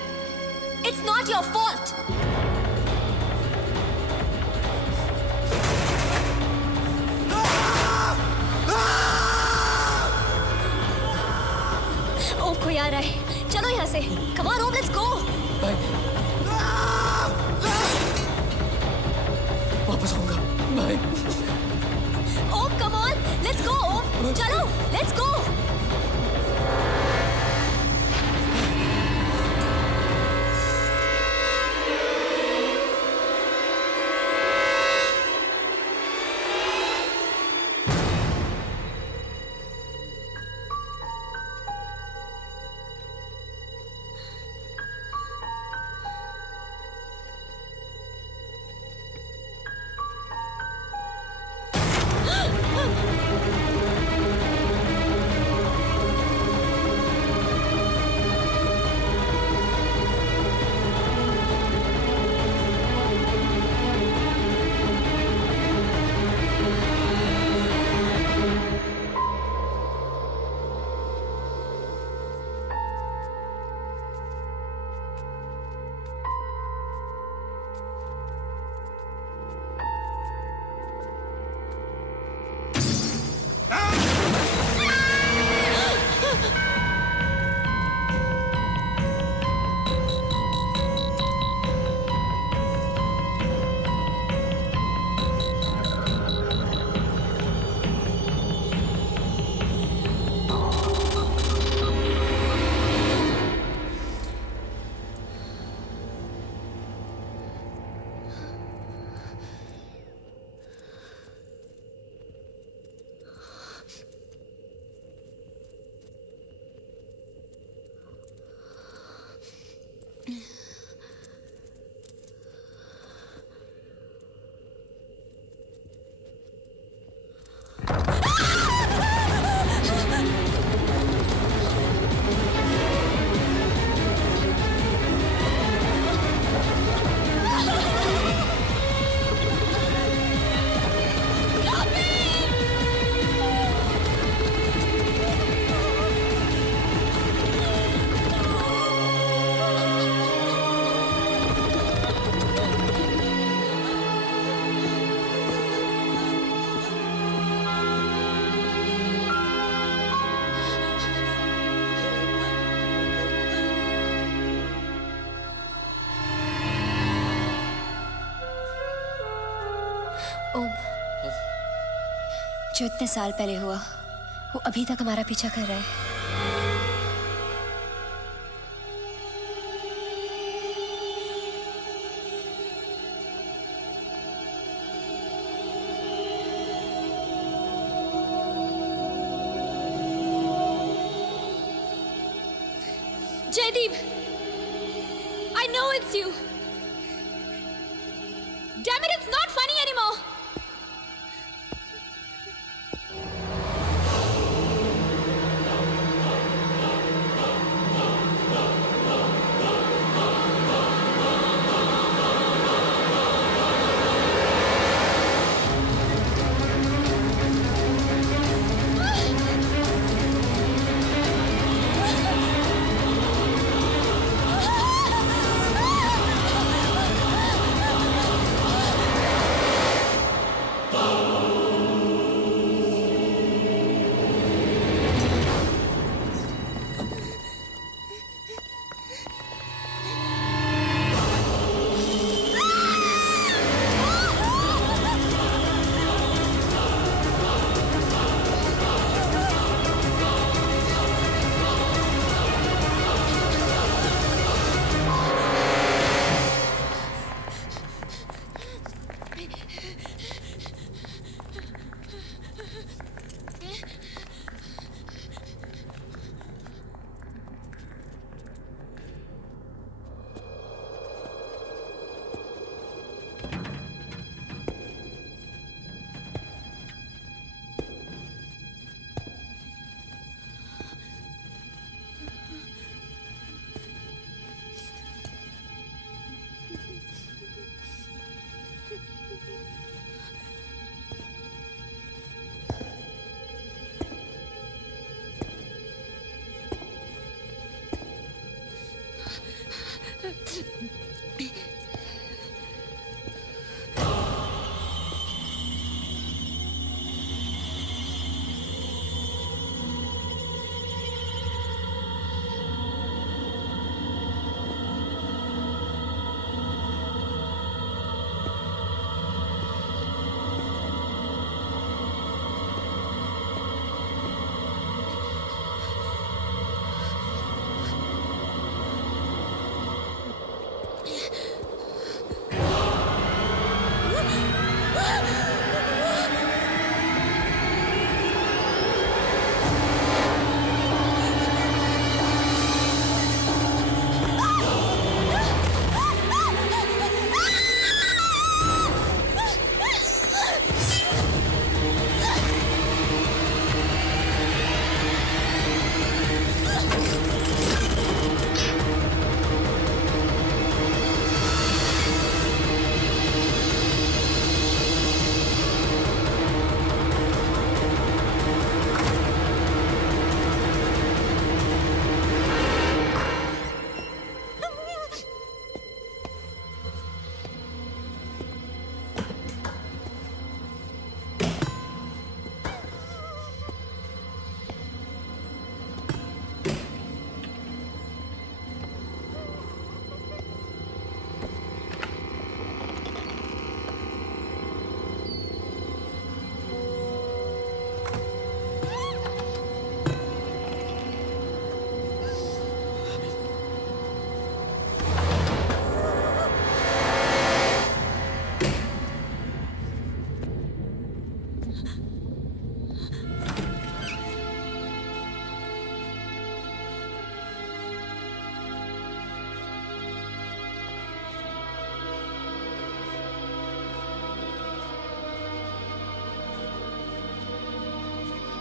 It's not your fault. Om कोई आ रहा है, चलो यहाँ से। Come on, Om, let's go. वापस आऊंगा। Bye. Om, come on, let's go, Om. चलो, let's go. ओम, जो इतने साल पहले हुआ वो अभी तक हमारा पीछा कर रहा है। Jaydeep, I know it's you. Damn it, it's not funny anymore.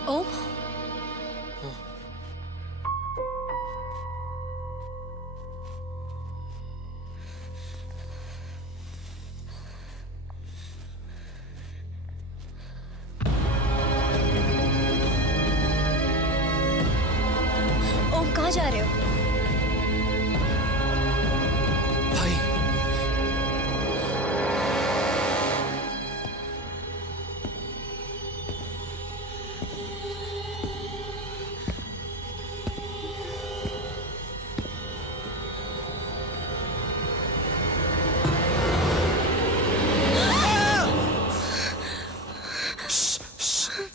ओम, ओम कहाँ जा रहे हो? भाई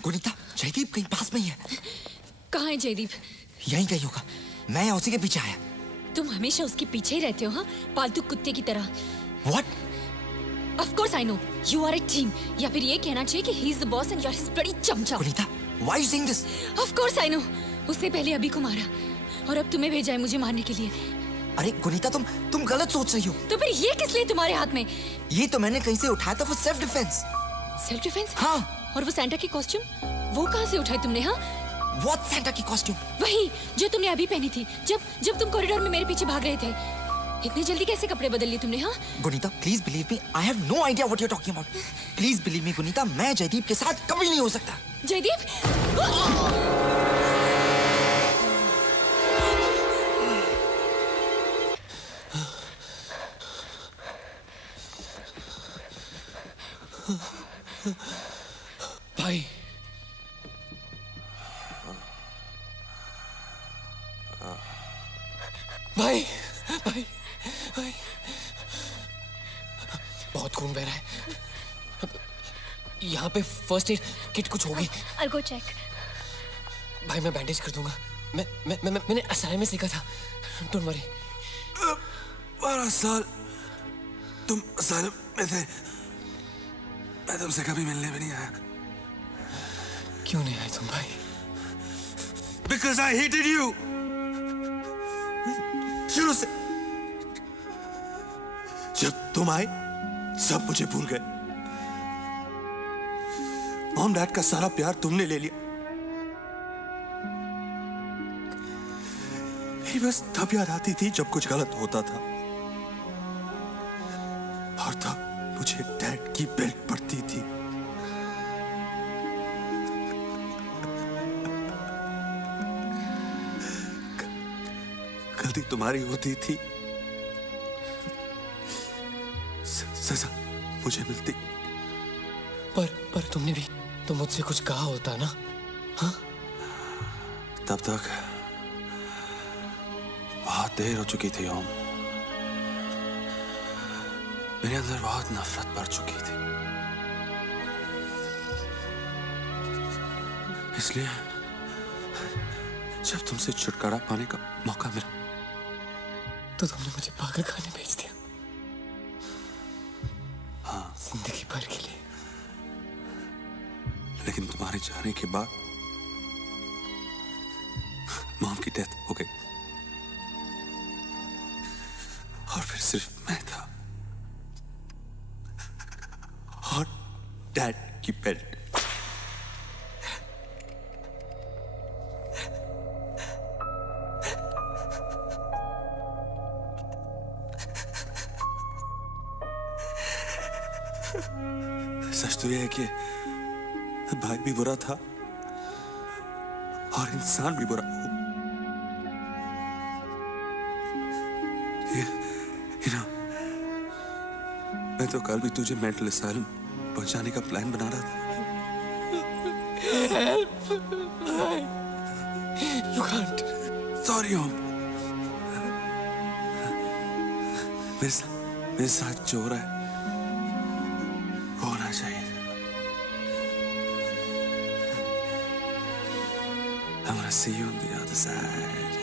गुनीता, जयदीप कहीं पास में ही है। कहाँ है जयदीप? यहीं कहीं होगा। मैं यहाँ उसी के पीछे आया। तुम हमेशा उसके पीछे ही रहते हो, हाँ? पालतू कुत्ते की तरह। What? Of course I know. You are a team. या फिर ये कहना चाहिए कि he is the boss and you are his bloody चमचा। Gunita, why are you saying this? Of course I know. उससे पहले अभी को मारा और अब तुम्हें भेजा है मुझे मारने के लिए। अरे गुनीता, तुम गलत सोच रही हो। तो फिर ये किस लिए तुम्हारे हाथ में? ये तो मैंने कहीं से उठाया था for self defense। Self defence? हाँ। और वो सैंटा की कॉस्ट्यूम वो कहाँ से उठाई तुमने? हाँ, What Santa की कॉस्ट्यूम? वही जो तुमने अभी पहनी थी जब तुम कॉरिडोर में मेरे पीछे भाग रहे थे। इतनी जल्दी कैसे कपड़े बदल लिए तुमने? हाँ Guneeta, please believe me, I have no idea what you are talking about. Please believe me Guneeta, मैं जयदीप के साथ कभी नहीं हो सकता। जयदीप, भाई भाई भाई भाई बहुत खून बह रहा है। यहाँ पे फर्स्ट एड किट कुछ होगी? I'll go check. भाई मैं बैंडेज कर दूंगा। मैंने असाइलम में सीखा था। Don't worry. 12 साल तुम असाइलम में थे, मैं तुमसे कभी मिलने भी नहीं आया। क्यों नहीं आए तुम भाई? Because I hated you. शुरू से जब तुम आए सब मुझे भूल गए। मॉम डैड का सारा प्यार तुमने ले लिया। ये बस तब याद आती थी जब कुछ गलत होता था, और तब मुझे डैड की बेल्ट पड़ती थी। गलती तुम्हारी होती थी, सजा मुझे मिलती। पर तुमने भी तो मुझसे कुछ कहा होता ना? हाँ? तब तक बहुत देर हो चुकी थी ओम। मेरे अंदर बहुत नफरत बढ़ चुकी थी। इसलिए जब तुमसे छुटकारा पाने का मौका मिला तो तुमने मुझे पागल खाने भेज दिया। हाँ, जिंदगी भर के लिए। लेकिन तुम्हारे जाने के बाद मॉम की डेथ हो गई और फिर सिर्फ मैं था और डैड की पेट। सच तो यह है कि भाई भी बुरा था और इंसान भी बुरा। मैं तो कल भी तुझे मेंटल असाइलम पहुंचाने का प्लान बना रहा था। You can't. Sorry ओम। मेरे साथ जो हो रहा है वो होना चाहिए। I'm gonna see you on the other side.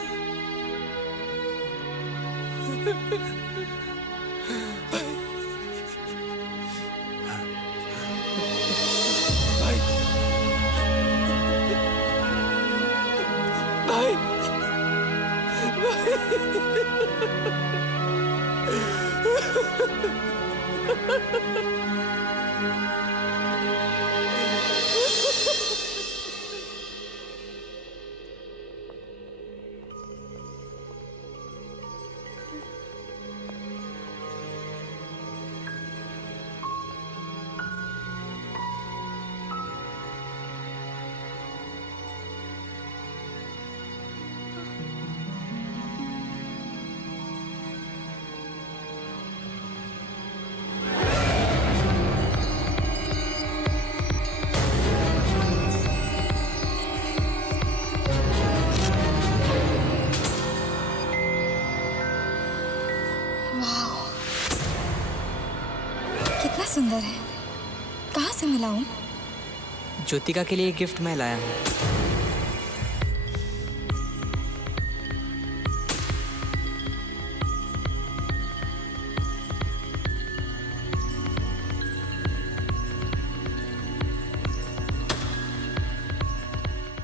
कितना सुंदर है। कहाँ से मिला हूँ? ज्योतिका के लिए गिफ्ट मैं लाया हूँ।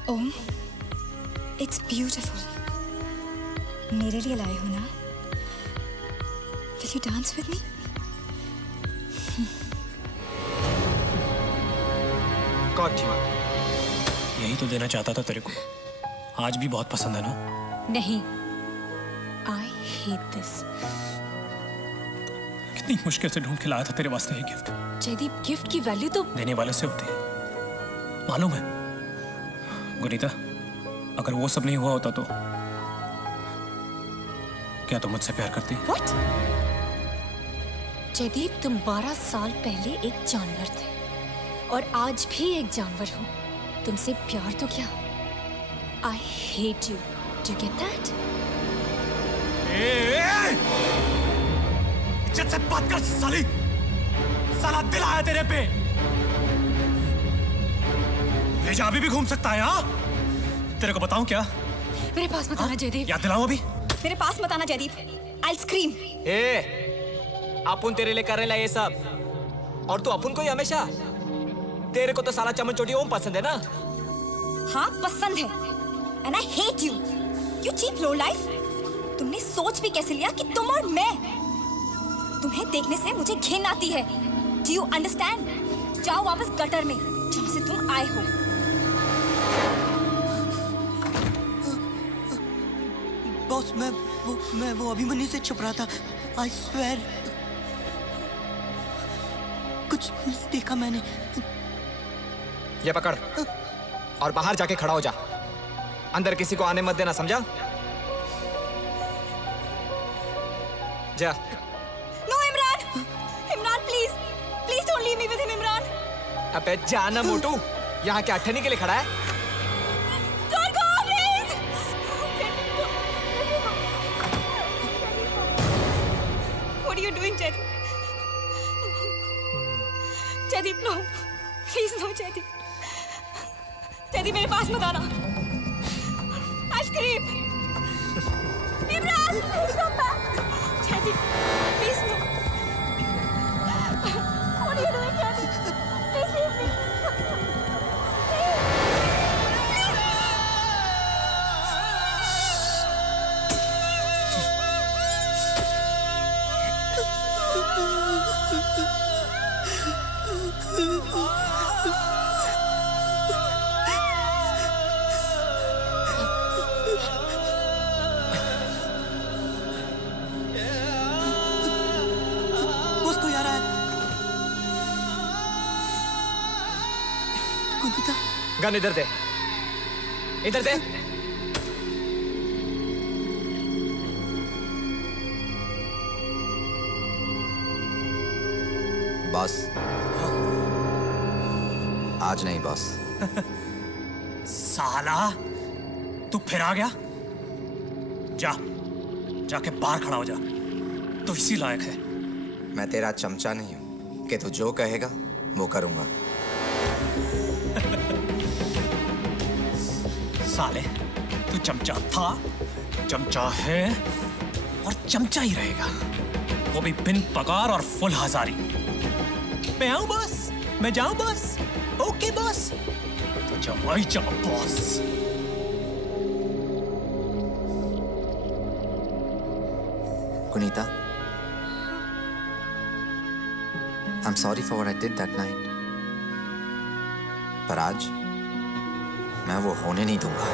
ओम, इट्स ब्यूटिफुल। मेरे लिए लाए हो ना? Will you dance with me? यही तो देना चाहता था तेरे को। आज भी बहुत पसंद है ना? नहीं, I hate this. कितनी मुश्किल से ढूंढ के लाया था तेरे वास्ते ये गिफ्ट। जयदीप, गिफ्ट की वैल्यू तो देने वाले से होती है, मालूम है? गुनीता, अगर वो सब नहीं हुआ होता तो क्या तुम मुझसे प्यार करती? What? जयदीप, तुम 12 साल पहले एक जानवर थे और आज भी एक जानवर हो। तुमसे प्यार तो क्या, I hate you. Do you get that? इज्जत से बात कर साली। साला दिल आया तेरे पे। भेजा अभी भी घूम सकता है। हाँ, तेरे को बताऊं क्या? मेरे पास मत आना जयदीप। याद दिलाऊं अभी? मेरे पास मत आना जयदीप। I'll scream. अपन तेरे लिए कर रहे ये सब और तू अपन को ही हमेशा। तेरे को तो साला चमन चोटी ओम पसंद है ना? हाँ, पसंद है। And I hate you. You cheap low life. तुमने सोच भी कैसे लिया कि तुम और मैं? तुम्हें देखने से मुझे घिन आती है। Do you understand? जाओ वापस गटर में जहाँ से तुम आए हो। बॉस, मैं वो अभिमन्यु से छुप रहा था। I swear. कुछ नहीं देखा मैंने। ये पकड़ और बाहर जाके खड़ा हो जा। अंदर किसी को आने मत देना, समझा? जा। No, इमरान! इमरान, अबे जाना मोटू, यहाँ क्या अठन्नी के लिए खड़ा है? Don't go, please! What are you doing, Jaideep? Jaideep, no. Please, no, Jaideep. Jaideep, मेरे पास मत आना. I'll scream. Imran, please come back. Jaideep, please, no. What are you doing, Jaideep? Please leave me. Boss कोई आ रहा है। कुंदिता, gun इधर दे, इधर दे। Boss, आज नहीं बॉस। साला, तू फिर आ गया? जाके बाहर खड़ा हो जा। तू इसी लायक है। मैं तेरा चमचा नहीं हूं कि तू जो कहेगा वो करूंगा। साले, तू चमचा था, चमचा है और चमचा ही रहेगा, वो भी बिन पगार और फुल हजारी। मैं आऊं बॉस, मैं जाऊं बॉस। ओके बॉस, तो जाओ ही जाओ boss. Kunita, I'm sorry for what I did that night. पर आज मैं वो होने नहीं दूंगा।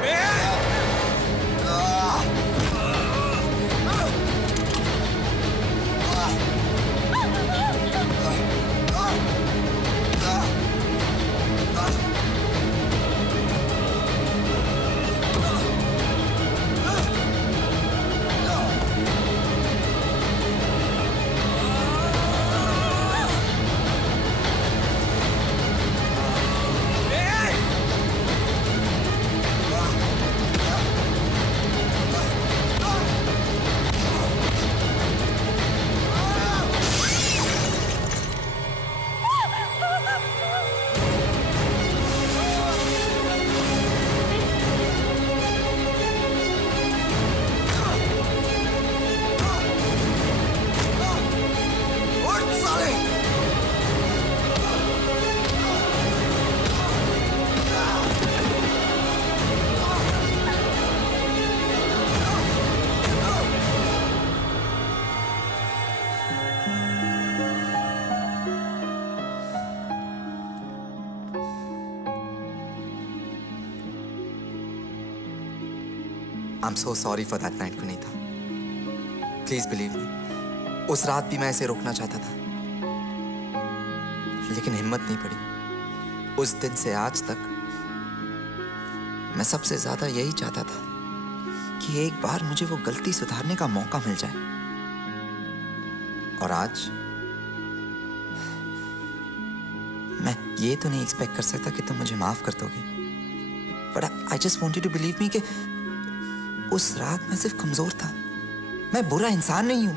I'm so sorry for that night, Kunita. Please believe me. उस रात भी मैं इसे रोकना चाहता था, लेकिन हिम्मत नहीं पड़ी। उस दिन से आज तक मैं सबसे ज्यादा यही चाहता था कि एक बार मुझे वो गलती सुधारने का मौका मिल जाए। और आज मैं ये तो नहीं एक्सपेक्ट कर सकता कि तुम मुझे माफ कर दोगे, but I just want you to believe me कि उस रात मैं सिर्फ कमजोर था, मैं बुरा इंसान नहीं हूं।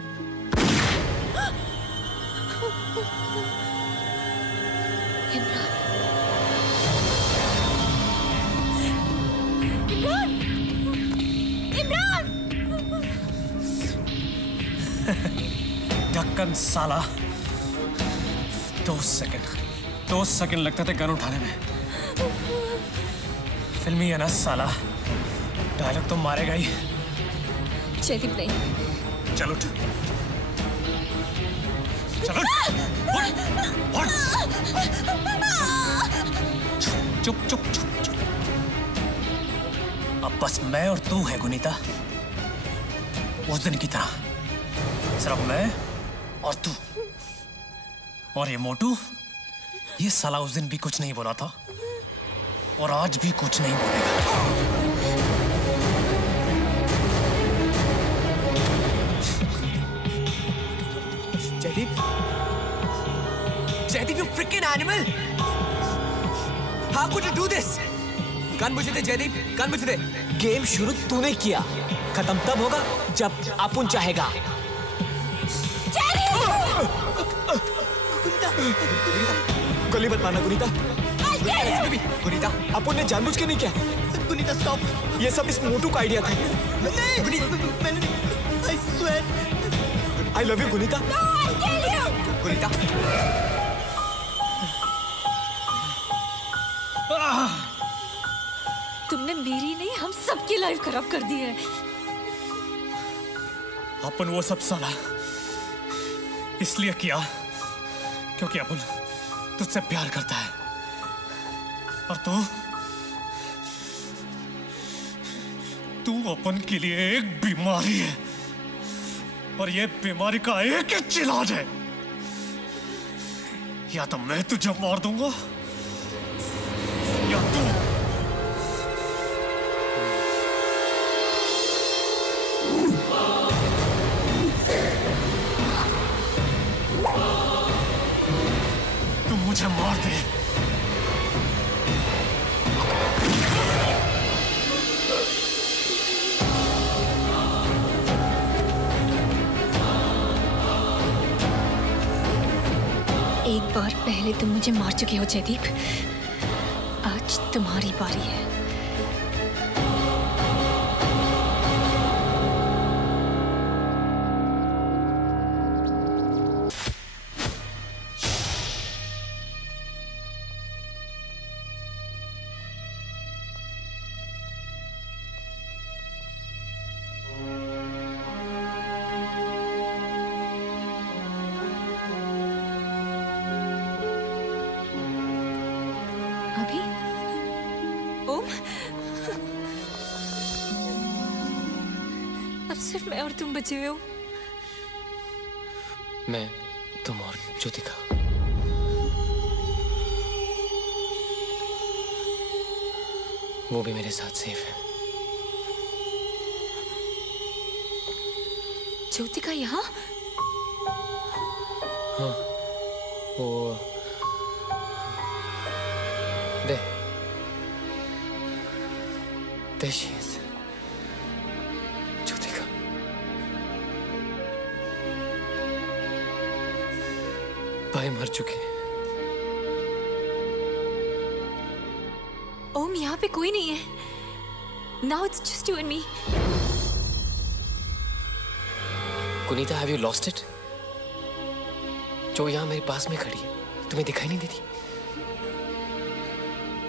इमरान! ढक्कन साला, 2 सेकंड लगते थे गन उठाने में। फिल्मी है ना साला, डायलॉग तो मारेगा ही। जयदीप नहीं। चल उठ, चल उठ, उठ। चुप चुप चुप चुप। अब बस मैं और तू है गुनीता, उस दिन की तरह सिर्फ मैं और तू। और ये मोटू, ये साला उस दिन भी कुछ नहीं बोला था और आज भी कुछ नहीं बोलेगा। Jaydeep, you freaking animal! How could you do this? Gun मुझे दे जयदीप, गन मुझे दे। गेम शुरू तूने किया, खत्म तब होगा जब अपुन चाहेगा। गोली मत मारना गुनीता। गुनीता, अपुन ने जानबूझ के नहीं किया। गुनीता स्टॉप। ये सब इस मोटू का आइडिया था। नहीं, मैंने I swear। I love you Gunita. Gunita. तुमने मेरी नहीं हम सबकी लाइफ खराब कर दी है। अपन वो सब साला इसलिए किया क्योंकि अपन तुझसे प्यार करता है और तू अपन के लिए एक बीमारी है और ये बीमारी का एक ही इलाज है, या तो मैं तुझे मार दूंगा या तू। तू मुझे मार दे। एक बार पहले तुम मुझे मार चुके हो जयदीप, आज तुम्हारी बारी है। अभी ओम, अब सिर्फ मैं और तुम बचे हुए हो। मैं, तुम और ज्योतिका। वो भी मेरे साथ सेफ है। ज्योतिका यहाँ? हाँ, वो There she is. ज्योतिका। भाई मर चुके हैं। ओम, यहाँ पे कोई नहीं है। Now it's just you and me. Gunita, have you lost it? जो यहाँ मेरे पास में खड़ी है, तुम्हें दिखाई नहीं देती?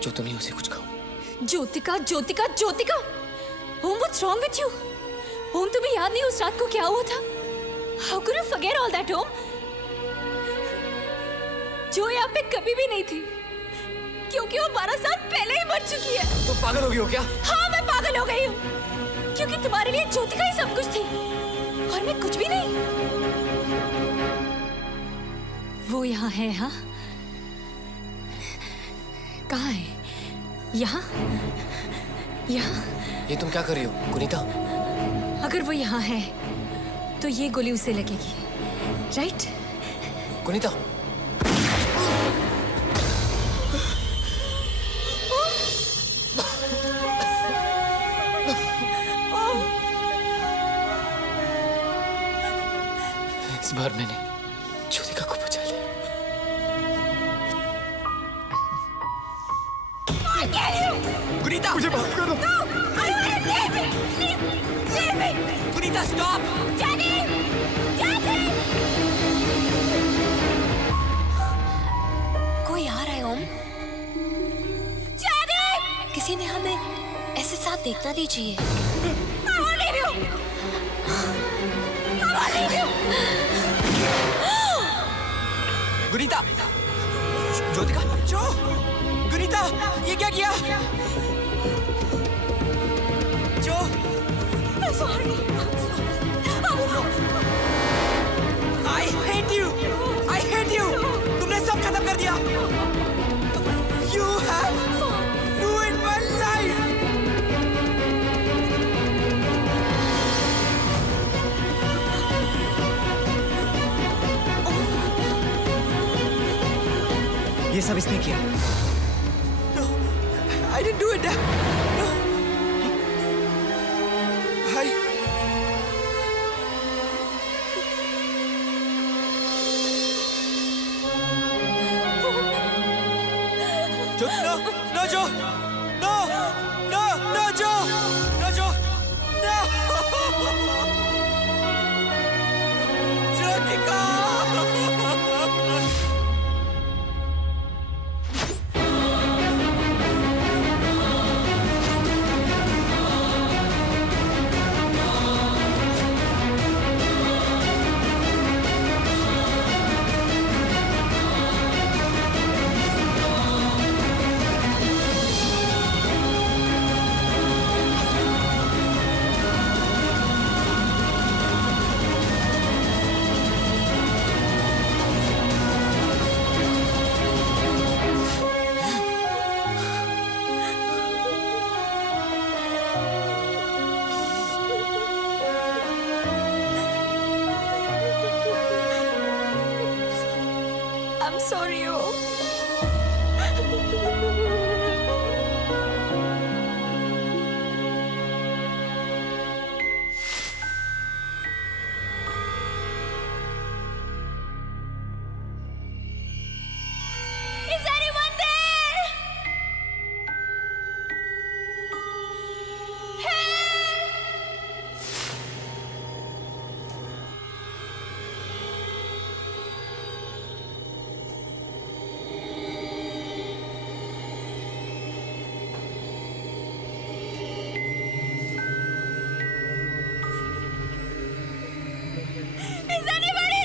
जो तुम ही उसे कुछ कहो। ज्योतिका, ज्योतिका, ज्योतिका! ओम, what's wrong with you? ओम, तुम्हें याद नहीं उस रात को क्या हुआ था? How could you forget all that, ओम? जो यहाँ पे कभी भी नहीं थी, क्योंकि वो 12 साल पहले ही मर चुकी है। तो पागल हो गई हो क्या? हाँ, मैं पागल हो गई हूँ, क्योंकि तुम्हारे लिए ज्योतिका ही सब कुछ थी और मैं कुछ भी नहीं। वो यहाँ है, हाँ? कहाँ है? यहाँ? यहाँ? ये तुम क्या कर रही हो, गुनीता? अगर वो यहाँ है, तो ये गोली उसे लगेगी, राइट? गुनीता। इस बार मैंने ज्योतिका को बचा लिया। गुनीता, मुझे माफ कर दो। गुनीता, स्टॉप! कोई आ रहा है, ओम। किसी ने हमें ऐसे साथ देखना दीजिए। गुनीता, ज्योतिका, जो गुनीता, ये क्या किया? जो I hate you! I hate you! तुमने सब खत्म कर दिया। You have ruined my life! ये सब इसने किया। No, Joe! No! No! No, Joe! No, Joe! No! Jyotika! I'm sorry, Om. Is anyone there? Is anybody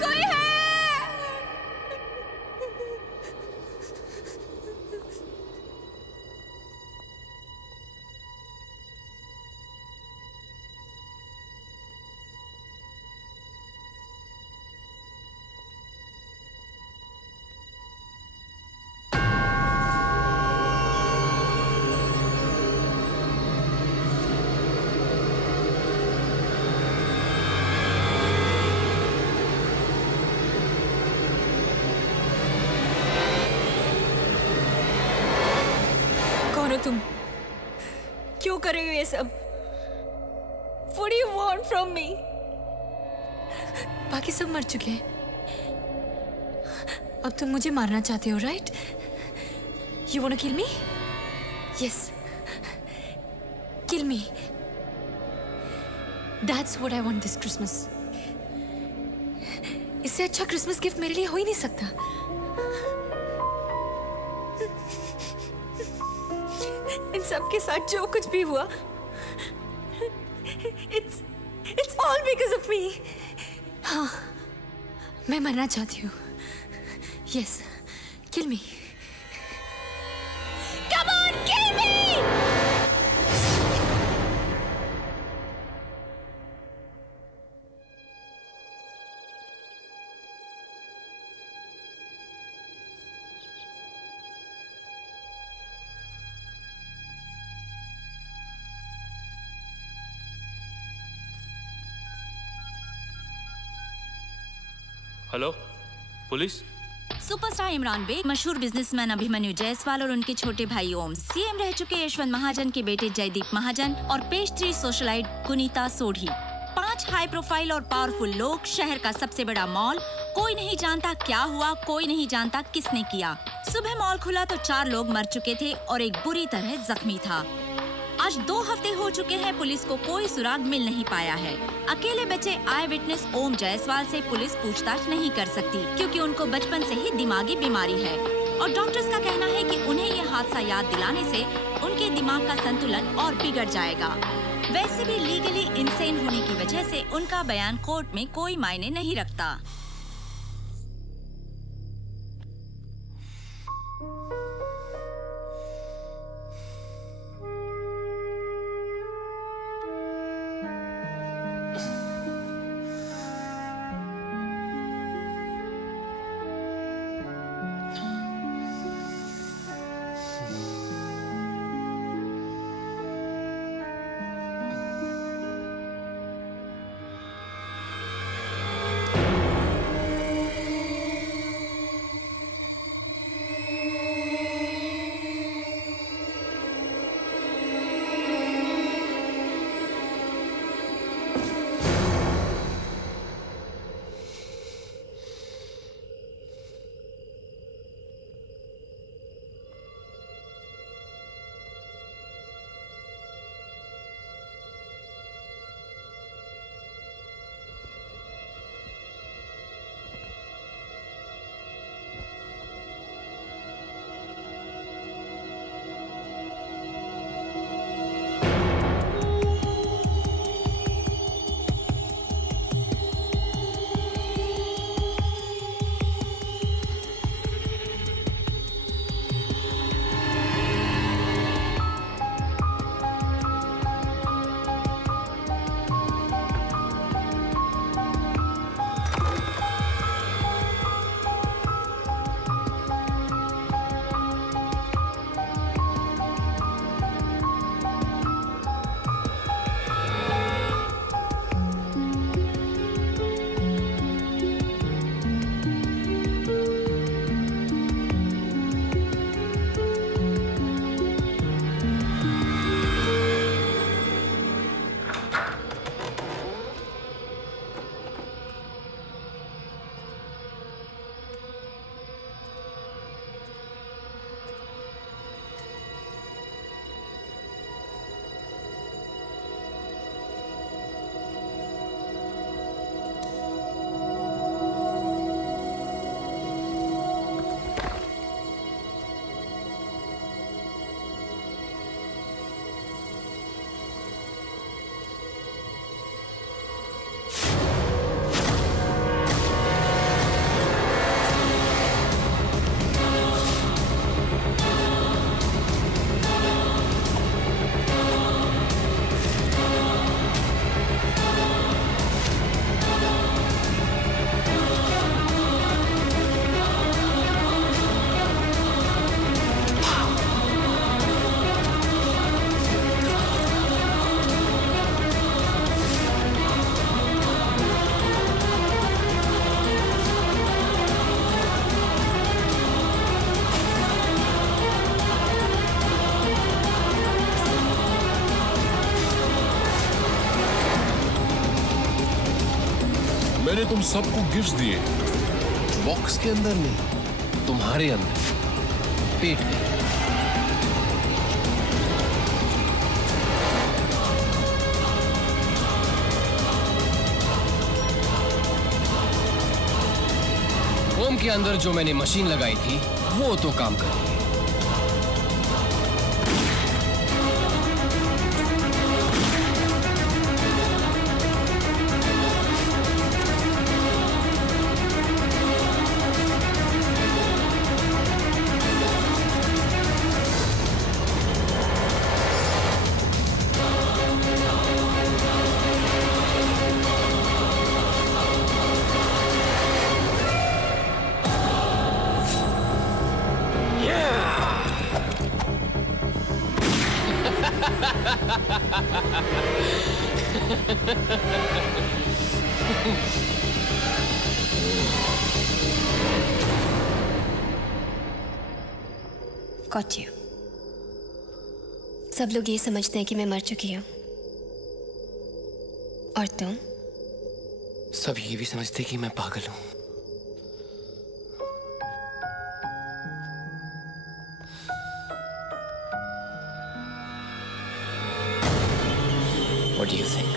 कोई है? कौन हो तुम? क्यों कर रही हो ये सब? What do you want from me? बाकी सब मर चुके हैं। अब तुम मुझे मारना चाहते हो, right? You wanna kill me? Yes. Kill me. That's what I want this Christmas. इससे अच्छा क्रिसमस गिफ्ट मेरे लिए हो ही नहीं सकता। इन सब के साथ जो कुछ भी हुआ, it's all because of me. हाँ, मैं मरना चाहती हूँ। Yes, kill me. Come on, kill me! Hello, police? Superstar Imran Baig, मशहूर बिजनेसमैन अभिमन्यु जायसवाल और उनके छोटे भाई ओम, सीएम रह चुके यशवंत महाजन के बेटे जयदीप महाजन और pastry socialite Guneeta Sodhi, 5 high profile और पावरफुल लोग, शहर का सबसे बड़ा मॉल। कोई नहीं जानता क्या हुआ, कोई नहीं जानता किसने किया। सुबह मॉल खुला तो 4 लोग मर चुके थे और एक बुरी तरह जख्मी था। आज 2 हफ्ते हो चुके हैं, पुलिस को कोई सुराग मिल नहीं पाया है। अकेले बचे आई विटनेस ओम जायसवाल से पुलिस पूछताछ नहीं कर सकती क्योंकि उनको बचपन से ही दिमागी बीमारी है और डॉक्टर्स का कहना है कि उन्हें ये हादसा याद दिलाने से उनके दिमाग का संतुलन और बिगड़ जाएगा। वैसे भी लीगली इंसेन होने की वजह से उनका बयान कोर्ट में कोई मायने नहीं रखता। मैंने तुम सबको गिफ्ट्स दिए, बॉक्स के अंदर नहीं, तुम्हारे अंदर, पेट में। ओम के अंदर जो मैंने मशीन लगाई थी वो तो काम कर रही है। Got you. सब लोग ये समझते हैं कि मैं मर चुकी हूँ, और तुम? सब ये भी समझते कि मैं पागल हूँ। What do you think?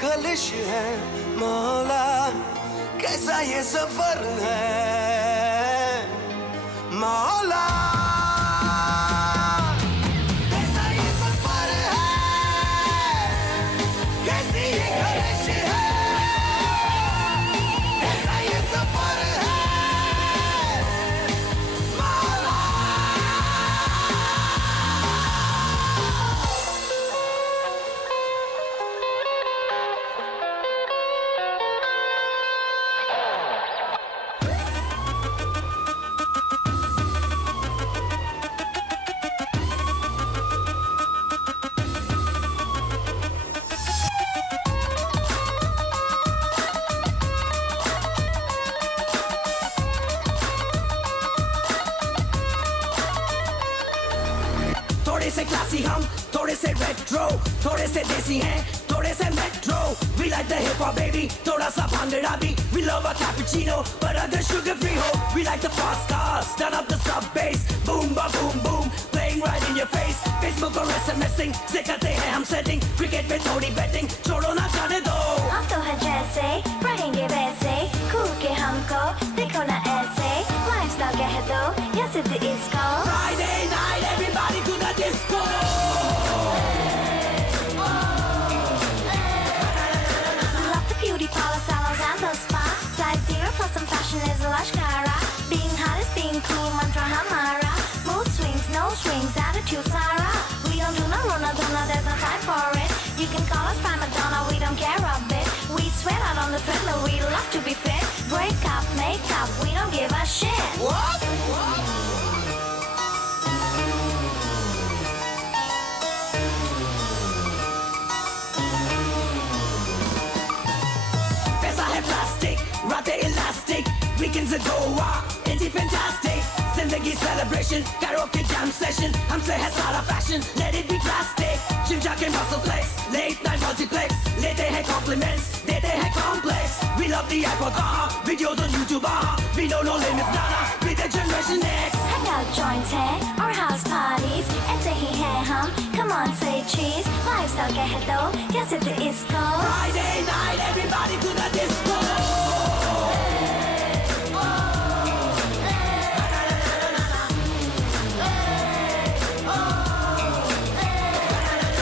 खलिश है मौला, कैसा ये सफर है मौला, कैसा ये सफर है, कैसी ये खलिश है, कैसा ये सफर है मौला। थोड़े से क्लासी हम, थोड़े से रेट्रो, थोड़े से देसी हैं, थोड़े से metro. We like the hip hop baby, थोड़ा सा भांगड़ा भी। We love a cappuccino, but other sugar free ho. We like the fast cars, turn up the sub bass, boom ba boom boom, playing right in your face. Facebook और SMSing से करते हैं हम setting, cricket में थोड़ी betting, छोड़ो ना जाने दो। हम तो हैं जैसे, रहेंगे वैसे, खूब के threat, no, we love to be fit. Break up, make up, we don't give a shit. What? पैसा है प्लास्टिक, रातें इलास्टिक, weekends है गोवा, इंडी फैंटास्टिक, जिंदगी सेलिब्रेशन, कैरोके जैम सेशन, हमसे है सारा fashion, let it be plastic, gym जाके muscle flex, late night multiplex, लेते हैं compliments, देते हैं complex, we love the iPod, videos on YouTube, we know no limits, nada, we the generation X. Hangout joints है और house parties, ऐसे ही है हम, come on say cheese, lifestyle कह दो, कैसे थे इसको,